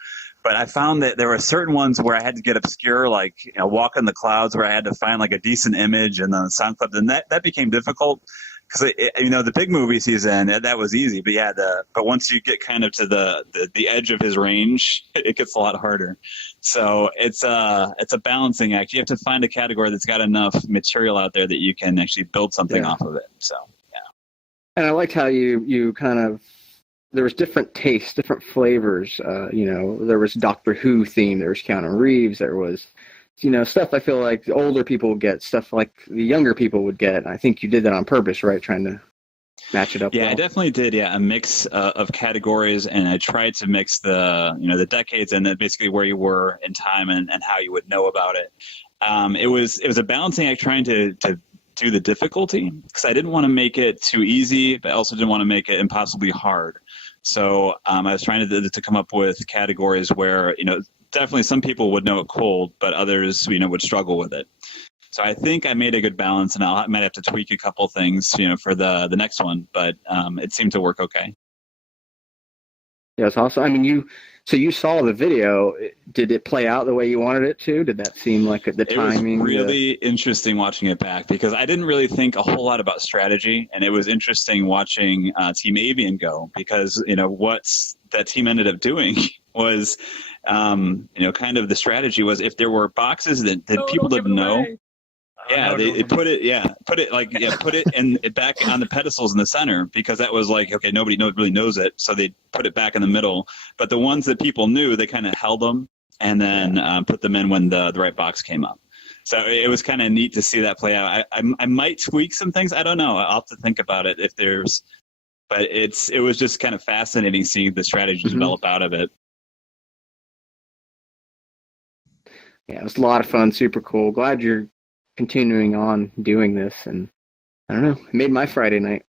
But I found that there were certain ones where I had to get obscure, like Walk in the Clouds, where I had to find like a decent image and then a sound clip, and that became difficult because the big movies he's in, that was easy. But yeah, but once you get kind of to the edge of his range, it gets a lot harder. So it's a balancing act. You have to find a category that's got enough material out there that you can actually build something off of it. So yeah. And I liked how you kind of. There was different tastes, different flavors. There was Doctor Who theme. There was Keanu Reeves. There was, stuff I feel like the older people would get, stuff like the younger people would get. I think you did that on purpose, right? Trying to match it up. Yeah, well. I definitely did. Yeah, a mix of categories, and I tried to mix the decades and then basically where you were in time and how you would know about it. It was a balancing act trying to do the difficulty because I didn't want to make it too easy, but I also didn't want to make it impossibly hard. So I was trying to come up with categories where, definitely some people would know it cold, but others, would struggle with it. So I think I made a good balance, and I might have to tweak a couple things, for the next one, but it seemed to work okay. Yeah, it's awesome. I mean, you saw the video. Did it play out the way you wanted it to? Did that seem like the timing? It was really interesting watching it back because I didn't really think a whole lot about strategy, and it was interesting watching Team Avian go because what that team ended up doing was, kind of the strategy was if there were boxes that people didn't know. Yeah, they put it in back on the pedestals in the center because that was like, okay, nobody really knows it, so they put it back in the middle. But the ones that people knew, they kind of held them and then put them in when the right box came up. So it was kind of neat to see that play out. I might tweak some things. I don't know. I'll have to think about it but it was just kind of fascinating seeing the strategy develop out of it. Yeah, it was a lot of fun. Super cool. Glad you're continuing on doing this, and I don't know, it made my Friday night.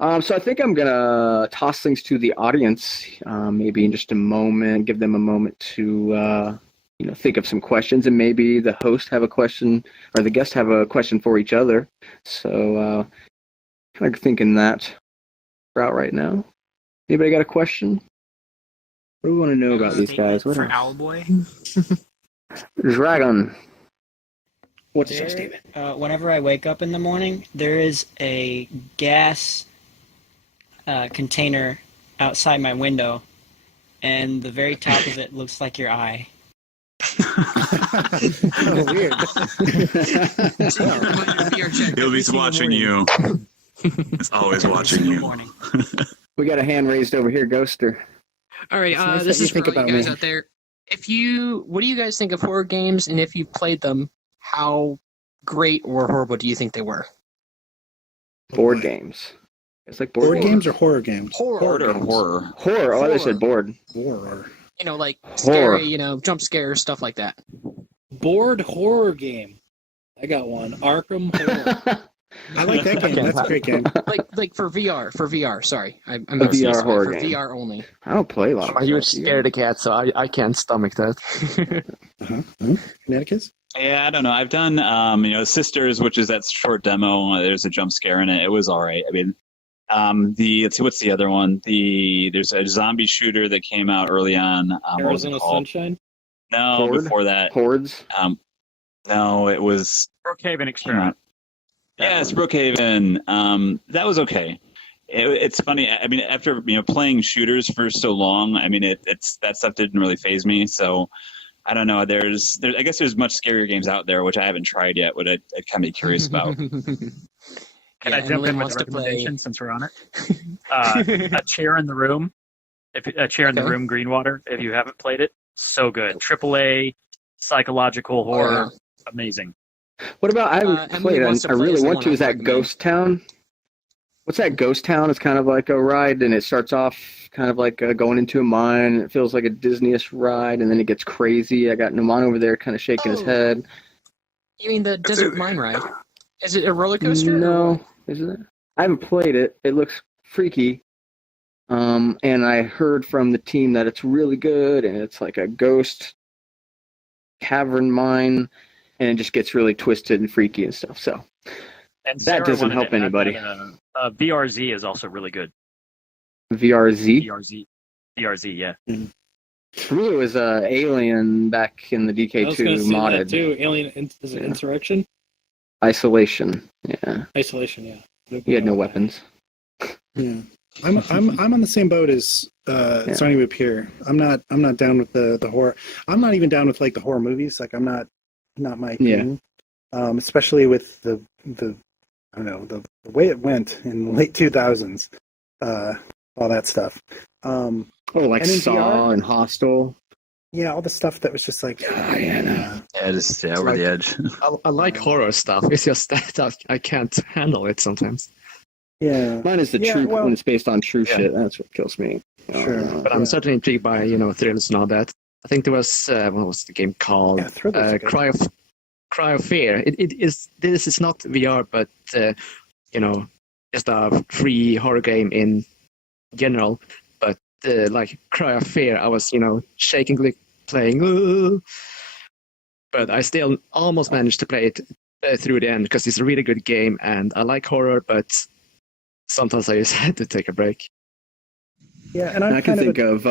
So I think I'm gonna toss things to the audience, maybe in just a moment, give them a moment to think of some questions, and maybe the host have a question or the guest have a question for each other. So kind of thinking that route right now. Anybody got a question? What do we want to know about these guys? What for Owlboy? Dragon. What is your statement? Whenever I wake up in the morning, there is a gas container outside my window, and the very top of it looks like your eye. Oh, weird. He'll be watching you. It's always watching you. We got a hand raised over here, Ghoster. All right, this is for you guys out there. What do you guys think of horror games, and if you've played them, how great or horrible do you think they were? Board games. It's like board games or horror games? Horror. Horror. Oh, they said board. Horror. Like scary, jump scares, stuff like that. Board horror game. I got one. Arkham Horror. I like that game. That's a great game. Like for VR. Sorry, I'm a VR horror for game. VR only. I don't play a lot. I'm a huge scaredy cat, so I can't stomach that. Naticus? Yeah, I don't know. I've done, Sisters, which is that short demo. There's a jump scare in it. It was all right. I mean, let's see, what's the other one? There's a zombie shooter that came out early on. Arizona Sunshine? No, Horde? Before that. Hordes? No, it was Brookhaven Experiment. Yes, Brookhaven. That was okay. It's funny. I mean, after playing shooters for so long, I mean, it's that stuff didn't really faze me. So I don't know. I guess there's much scarier games out there which I haven't tried yet. What I'd kind of be curious about. Can I jump in with a recommendation since we're on it? A Chair in the Room. A Chair in the Room, Greenwater. If you haven't played it, so good. AAA psychological horror, amazing. What about? I haven't played. I really want to. Is that Ghost Town? What's that Ghost Town? It's kind of like a ride, and it starts off kind of like going into a mine. It feels like a Disney-ish ride, and then it gets crazy. I got Numan over there kind of shaking his head. You mean the Desert Mine Ride? Is it a roller coaster? No, isn't it? I haven't played it. It looks freaky. And I heard from the team that it's really good, and it's like a ghost cavern mine, and it just gets really twisted and freaky and stuff. So And that Sarah doesn't wanted help to add anybody. that, VRZ is also really good. VRZ? VRZ, yeah. For me, it was Alien back in the I was DK2 going to say modded. that too. Alien is it Insurrection? Isolation. Yeah. Isolation, yeah. He had no weapons. Yeah. I'm on the same boat as Zarniwoop here. I'm not down with the horror. I'm not even down with like the horror movies. Like I'm not my thing. Especially with the I don't know, the way it went in the late 2000s. All that stuff. Like Saw and Hostel. Yeah, all the stuff that was just like just over the edge. I like horror stuff. It's just that I can't handle it sometimes. Yeah, mine is the truth when it's based on true shit. That's what kills me. Sure, but I'm certainly intrigued by thrills and all that. I think there was what was the game called? Cry of Fear. This is not VR, but just a free horror game in general. But like Cry of Fear, I was shakingly playing, but I still almost managed to play it through the end because it's a really good game, and I like horror, but sometimes I just had to take a break. Yeah, and I can think of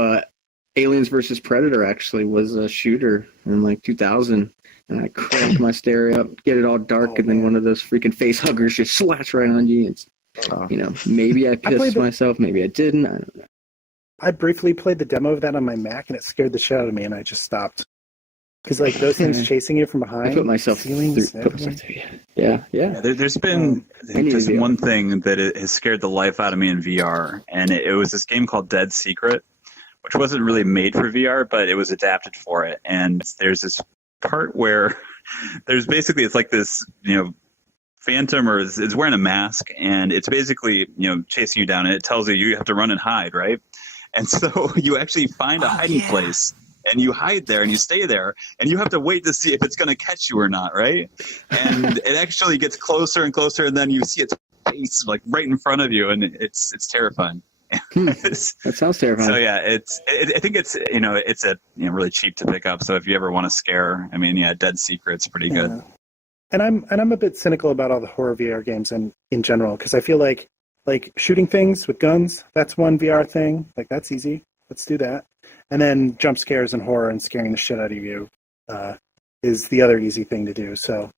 Aliens versus Predator actually was a shooter in like 2000, and I cranked my stereo up, get it all dark, and then one of those freaking face huggers just slash right on you. It's, maybe I pissed myself, maybe I didn't. I don't know. I briefly played the demo of that on my Mac, and it scared the shit out of me, and I just stopped. Because like those things chasing you from behind. I put myself through. Yeah. There's been just one thing that has scared the life out of me in VR, and it was this game called Dead Secret, which wasn't really made for VR, but it was adapted for it. And there's this part where there's basically, it's like this, phantom or is wearing a mask, and it's basically, chasing you down, and it tells you have to run and hide, right? And so you actually find a hiding place. And you hide there and you stay there and you have to wait to see if it's going to catch you or not, right? And it actually gets closer and closer, and then you see its face like right in front of you, and it's terrifying. That sounds terrifying. So yeah, I think it's it's really cheap to pick up. So if you ever want to scare, Dead Secret's pretty good. And I'm a bit cynical about all the horror VR games and in general, because I feel like shooting things with guns, that's one VR thing. Like that's easy. Let's do that. And then jump scares and horror and scaring the shit out of you is the other easy thing to do. So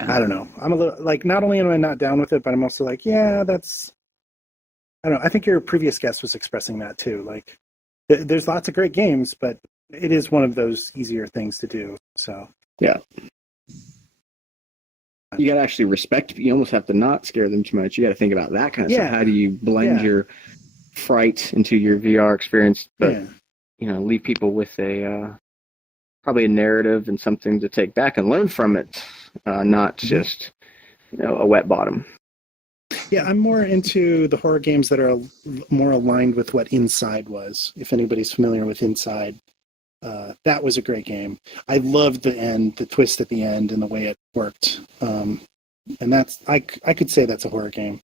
I don't know. I'm a little like, not only am I not down with it, but I'm also like, that's. I don't know. I think your previous guest was expressing that too. Like, there's lots of great games, but it is one of those easier things to do. So yeah. You got to actually respect. You almost have to not scare them too much. You got to think about that kind of stuff. How do you blend your fright into your VR experience, but leave people with probably a narrative and something to take back and learn from it, not just a wet bottom. Yeah, I'm more into the horror games that are more aligned with what Inside was. If anybody's familiar with Inside, that was a great game. I loved the end, the twist at the end, and the way it worked. And that's I could say that's a horror game.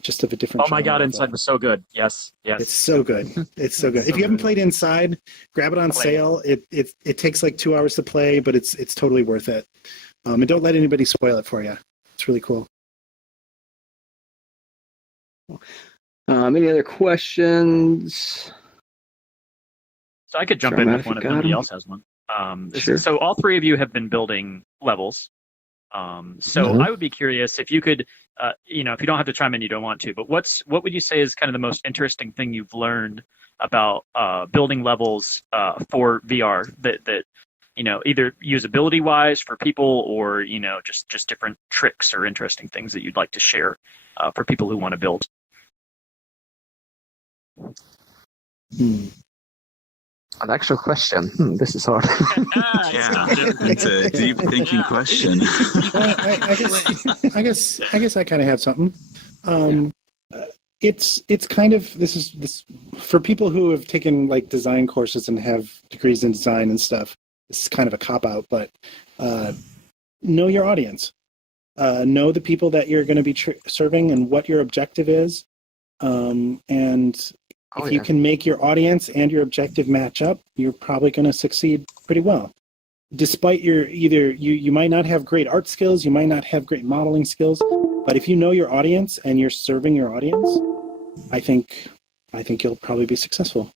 Just of a different. Oh my God! Inside was so good. Yes. It's so good. It's so good. If you haven't played Inside, grab it on sale. It takes like 2 hours to play, but it's totally worth it. And don't let anybody spoil it for you. It's really cool. Any other questions? So I could jump in with one if nobody else has one. Sure. So all three of you have been building levels. I would be curious if you could, if you don't have to chime in, you don't want to, but what would you say is kind of the most interesting thing you've learned about building levels for VR that either usability wise for people or just different tricks or interesting things that you'd like to share for people who want to build? An actual question. This is hard. It's a deep thinking question. Well, I guess I kind of have something. It's kind of this for people who have taken like design courses and have degrees in design and stuff. This is kind of a cop out, but know your audience. Know the people that you're going to be serving and what your objective is. And if you can make your audience and your objective match up, you're probably going to succeed pretty well. Despite you might not have great art skills, you might not have great modeling skills, but if you know your audience and you're serving your audience, I think you'll probably be successful.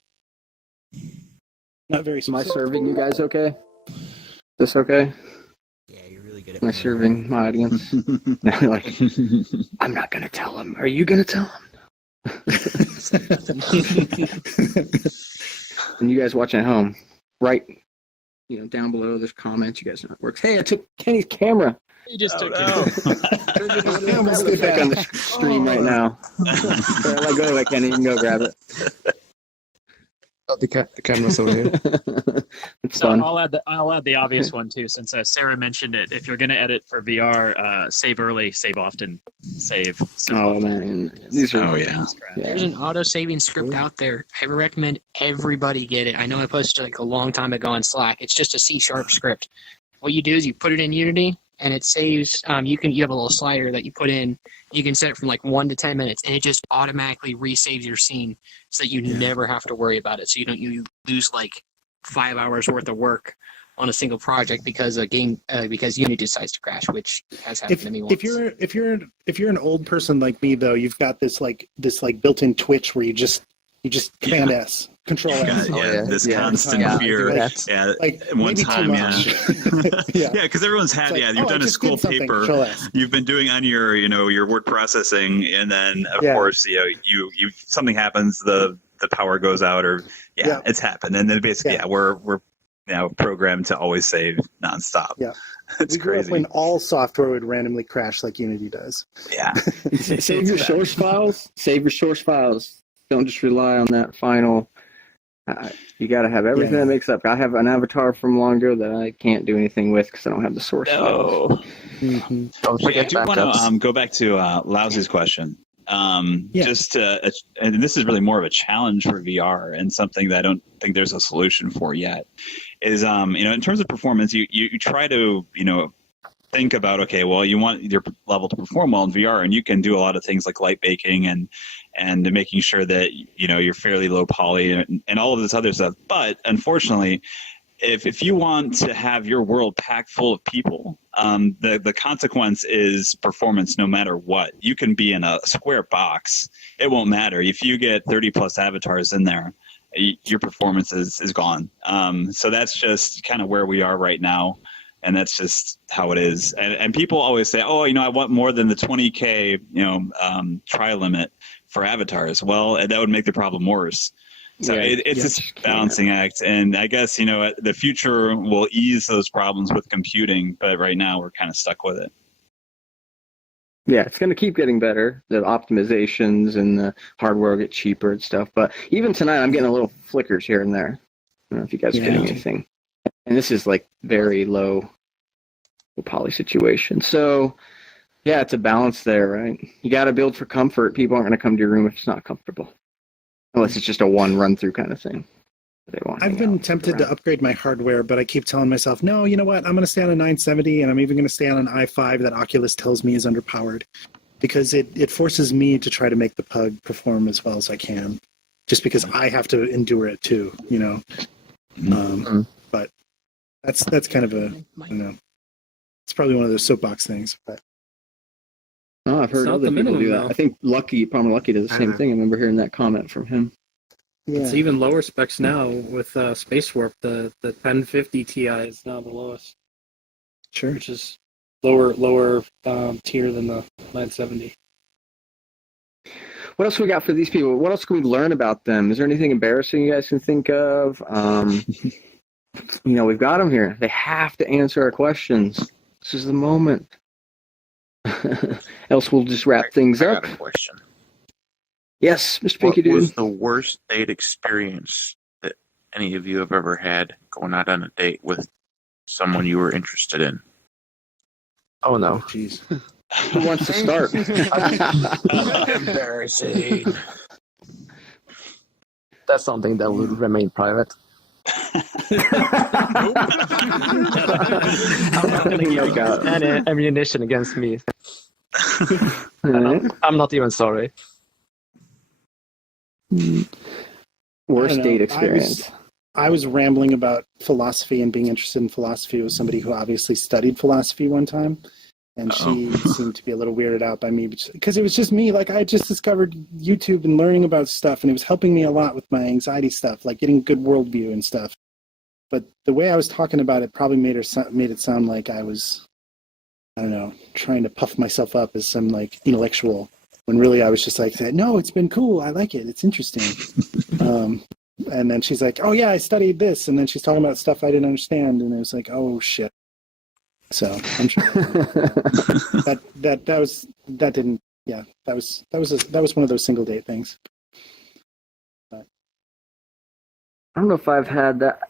Not very specific. Am I serving you guys okay? This okay? Yeah, you're really good at Am I serving my audience? Like, I'm not going to tell them. Are you going to tell them? And you guys watching at home, right? Down below, there's comments. You guys know it works. Hey, I took Kenny's camera. You just took it. I'm back on the stream right now. Let go of it, Kenny. You can go grab it. The camera's over here. It's fun. I'll add the obvious one too, since Sarah mentioned it. If you're going to edit for VR, save early, save often, save. Man, There's an auto-saving script out there. I recommend everybody get it. I know I posted like a long time ago on Slack. It's just a C# script. What you do is you put it in Unity, and it saves. You have a little slider that you put in. You can set it from like 1 to 10 minutes, and it just automatically resaves your scene, so that you never have to worry about it. So you lose like 5 hours worth of work on a single project because because Unity decides to crash, which has happened to me once. If you're an old person like me though, you've got this built-in twitch where you just command S. Control S. This constant fear. Yeah, like one time, because everyone's had. Like, you've done a school paper. You've been doing on your word processing, and then of course, you something happens, the power goes out, or it's happened, and then basically, we're now programmed to always save nonstop. Yeah, it's grew crazy. Up when all software would randomly crash like Unity does. Yeah, save your source files. Save your source files. Don't just rely on that final. You got to have everything that makes up. I have an avatar from long ago that I can't do anything with because I don't have the source files. Don't forget I do want to go back to Lousy's question. Just and this is really more of a challenge for VR and something that I don't think there's a solution for yet. Is in terms of performance, you try to think about, okay, well, you want your level to perform well in VR, and you can do a lot of things like light baking and making sure that you're fairly low poly and all of this other stuff. But unfortunately, if you want to have your world packed full of people, the consequence is performance no matter what. You can be in a square box. It won't matter. If you get 30 plus avatars in there, your performance is gone. So that's just kind of where we are right now. And that's just how it is. And people always say, oh, I want more than the 20K, try limit for avatars. Well, that would make the problem worse. So it's this balancing act. And I guess, the future will ease those problems with computing. But right now we're kind of stuck with it. Yeah, it's going to keep getting better. The optimizations and the hardware will get cheaper and stuff. But even tonight, I'm getting a little flickers here and there. I don't know if you guys are getting anything. And this is like very low poly situation. So, it's a balance there, right? You got to build for comfort. People aren't going to come to your room if it's not comfortable. Unless it's just a one run-through kind of thing. I've been tempted to upgrade my hardware, but I keep telling myself, no, you know what? I'm going to stay on a 970, and I'm even going to stay on an i5 that Oculus tells me is underpowered. Because it forces me to try to make the Pug perform as well as I can. Just because I have to endure it too, But that's kind of a, it's probably one of those soapbox things. But I've heard other people do that. I think Palmer Lucky does the same thing. I remember hearing that comment from him. Yeah. It's even lower specs now with Space Warp. The 1050 Ti is now the lowest. Sure. Which is lower tier than the 970. What else we got for these people? What else can we learn about them? Is there anything embarrassing you guys can think of? We've got them here. They have to answer our questions. This is the moment. Else we'll just wrap things up. I got a question. Yes, Mr. Pinky Dude. What was the worst date experience that any of you have ever had going out on a date with someone you were interested in? Oh, no. Jeez. Who wants to start? Embarrassing. That's something that will remain private. I'm not going to use any ammunition against me. I'm not even sorry. Worst date experience. I was rambling about philosophy and being interested in philosophy with somebody who obviously studied philosophy one time. And she seemed to be a little weirded out by me because it was just me. Like, I just discovered YouTube and learning about stuff, and it was helping me a lot with my anxiety stuff, like getting good worldview and stuff. But the way I was talking about it probably made it sound like I was, I don't know, trying to puff myself up as some like intellectual, when really I was just like, no, it's been cool. I like it. It's interesting. And then she's like, oh yeah, I studied this. And then she's talking about stuff I didn't understand. And it was like, oh shit. So I'm sure that was one of those single date things. But I don't know if I've had that.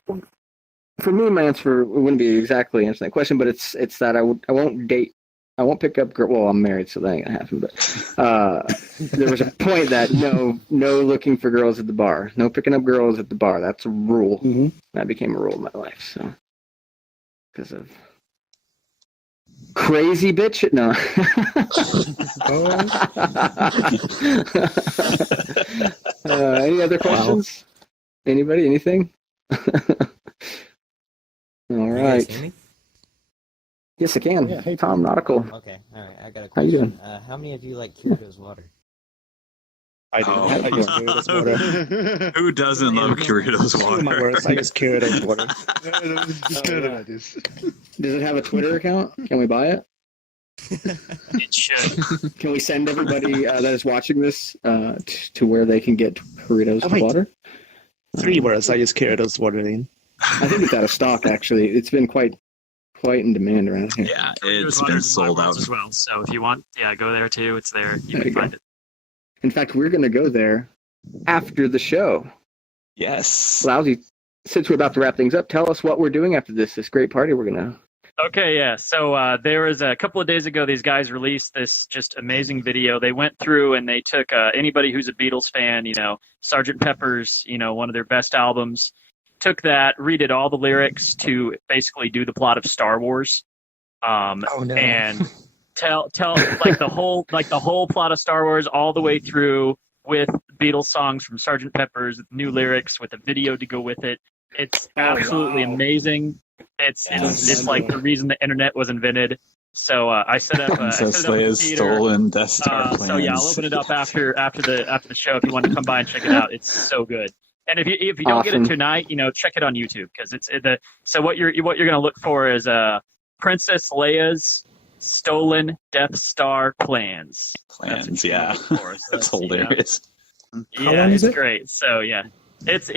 For me, my answer wouldn't be exactly answering that question, but it's that I won't date. I won't pick up girl. Well, I'm married, so that ain't gonna happen. But there was a point that no looking for girls at the bar, no picking up girls at the bar. That's a rule. Mm-hmm. That became a rule in my life. So because of crazy bitch. No. Any other questions? Wow. Anybody? Anything? All right. Yes, I can. Yeah, hey, Tom, Nautical. Okay, all right. I got a question. How you doing? How many of you like Kyrito's water? I do. I use Kyrito's water. Who doesn't love Kyrito's water? My worst. I use Kyrito's water. Does it have a Twitter account? Can we buy it? It should. Can we send everybody that is watching this to where they can get Kyrito's water? 3 words. I use Kyrito's water. I think it's out of stock. Actually, it's been quite in demand around here. Yeah, it's been sold out as well. So if you want, go there too. It's there. You can find it. In fact, we're going to go there after the show. Yes. Lousy, since we're about to wrap things up, tell us what we're doing after this great party we're going to. Okay, yeah. So there was a couple of days ago, these guys released this just amazing video. They went through and they took anybody who's a Beatles fan, Sgt. Pepper's, one of their best albums, took that, redid all the lyrics to basically do the plot of Star Wars. And tell like the whole plot of Star Wars all the way through with Beatles songs from Sgt. Pepper's, with new lyrics, with a video to go with it. It's absolutely amazing. It's like the reason the internet was invented. So I set up. Princess Leia's stolen Death Star plans. So yeah, I'll open it up after the show if you want to come by and check it out. It's so good. And if you don't get it tonight, check it on YouTube because so what you're going to look for is Princess Leia's stolen Death Star plans. Yeah, that's hilarious. Yeah, it's great. So yeah. It's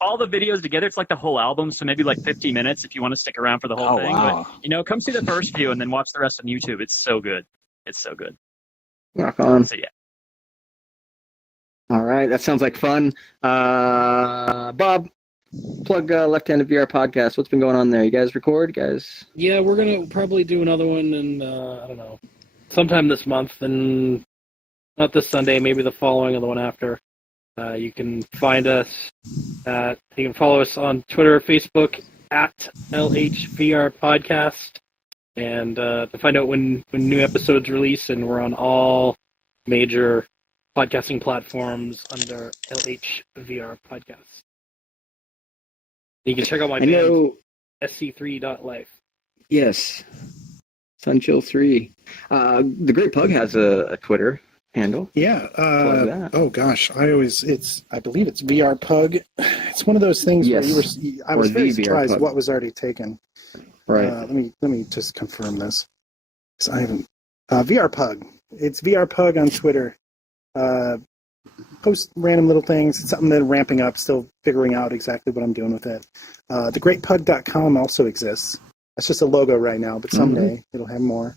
all the videos together. It's like the whole album, so maybe like 50 minutes if you want to stick around for the whole thing. Wow. But come see the first few and then watch the rest on YouTube. It's so good. It's so good. Rock on. So yeah. All right, that sounds like fun. Bob, plug Left-Handed VR podcast. What's been going on there? You guys record, guys? Yeah, we're gonna probably do another one, and I don't know, sometime this month, and not this Sunday, maybe the following or the one after. You can find us you can follow us on Twitter, Facebook at LHVR Podcast, and to find out when new episodes release, and we're on all major podcasting platforms under LHVR Podcast. You can check out my band, SC3.life. Yes, Sunchill 3. The Great Pug has a Twitter handle. Yeah. Oh gosh, I believe it's VR Pug. It's one of those things where I was very surprised what was already taken. Right. Let me just confirm this. I haven't. VR Pug. It's VR Pug on Twitter. Post random little things. It's something that I'm ramping up. Still figuring out exactly what I'm doing with it. TheGreatPug.com also exists. That's just a logo right now, but someday it'll have more.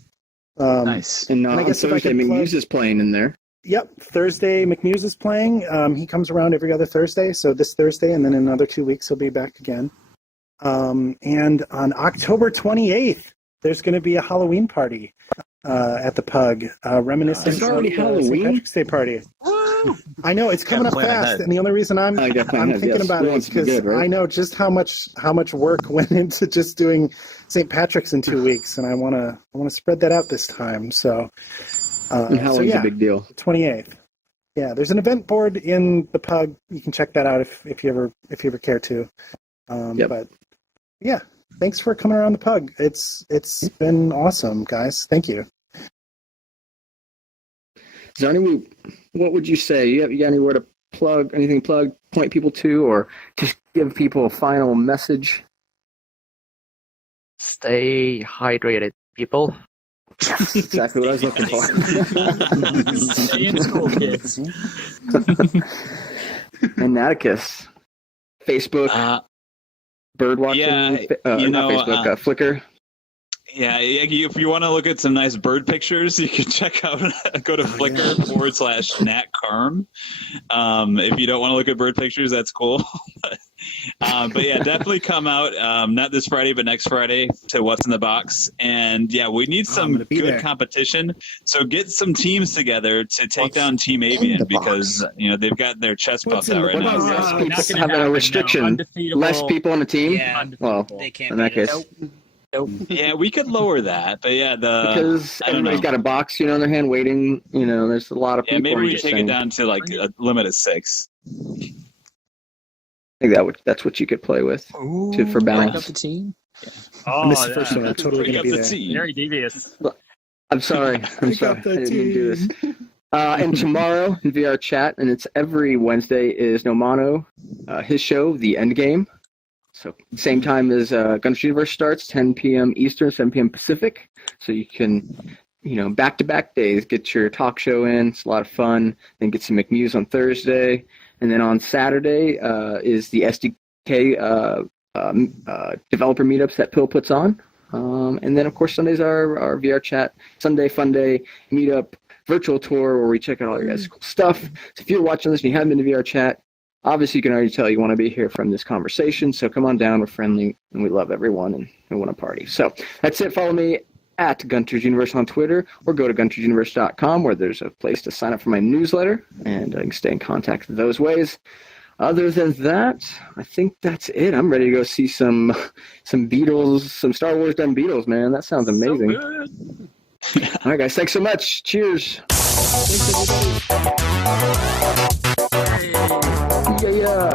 Nice. And I guess Thursday McMuse is playing in there. Yep, Thursday McMuse is playing. He comes around every other Thursday, so this Thursday, and then in another 2 weeks he'll be back again. And on October 28th, there's going to be a Halloween party. at the Pug, reminiscent It's already of the St. Halloween? Patrick's Day party. I know it's coming up plan fast, ahead. and the only reason I'm thinking about it is because I know just how much work went into just doing St. Patrick's in 2 weeks, and I want to spread that out this time. So, and Halloween's a big deal. 28th. Yeah, there's an event board in the Pug. You can check that out if you ever care to. But yeah, thanks for coming around the Pug. It's been awesome, guys. Thank you. Zarniwoop, what would you say? You got anywhere to plug, anything plug, point people to, or just give people a final message? Stay hydrated, people. Exactly what I was looking for. Stay in school, kids. And Naticus, Facebook, bird watching, not Facebook, Flickr. Yeah, if you want to look at some nice bird pictures, you can check out, go to Flickr/NatCarm. If you don't want to look at bird pictures, that's cool. But yeah, definitely come out, not this Friday, but next Friday to What's in the Box. And yeah, we need some good competition. So get some teams together to take down Team Avian because, they've got their chest puffed out right now. Having a restriction, less people on the team? Yeah, well, they can't in that beat case. us. Nope. Yeah, we could lower that, but yeah, because everybody's got a box, in their hand waiting. There's a lot of people. Yeah, maybe we take it down to like a limit of 6. I think that's what you could play with for balance. Break up the team. Yeah. I missed the first one. I'm totally going to be there. Very devious. I'm sorry. I didn't mean to do this. And tomorrow in VRChat, and it's every Wednesday, is Nomano, his show, The Endgame. So same time as Gunters Universe starts, 10 p.m. Eastern, 7 p.m. Pacific. So you can, back-to-back days, get your talk show in. It's a lot of fun. Then get some McMuse on Thursday. And then on Saturday is the SDK developer meetups that Pill puts on. And then, of course, Sundays are our VRChat Sunday Fun Day meetup virtual tour where we check out all your guys' cool stuff. So if you're watching this and you haven't been to VRChat, obviously, you can already tell you want to be here from this conversation, so come on down. We're friendly, and we love everyone, and we want to party. So that's it. Follow me at Gunters Universe on Twitter, or go to guntersuniverse.com, where there's a place to sign up for my newsletter, and I can stay in contact those ways. Other than that, I think that's it. I'm ready to go see some Beatles, some Star Wars done Beatles, man. That sounds amazing. So good. All right, guys. Thanks so much. Cheers. Yeah.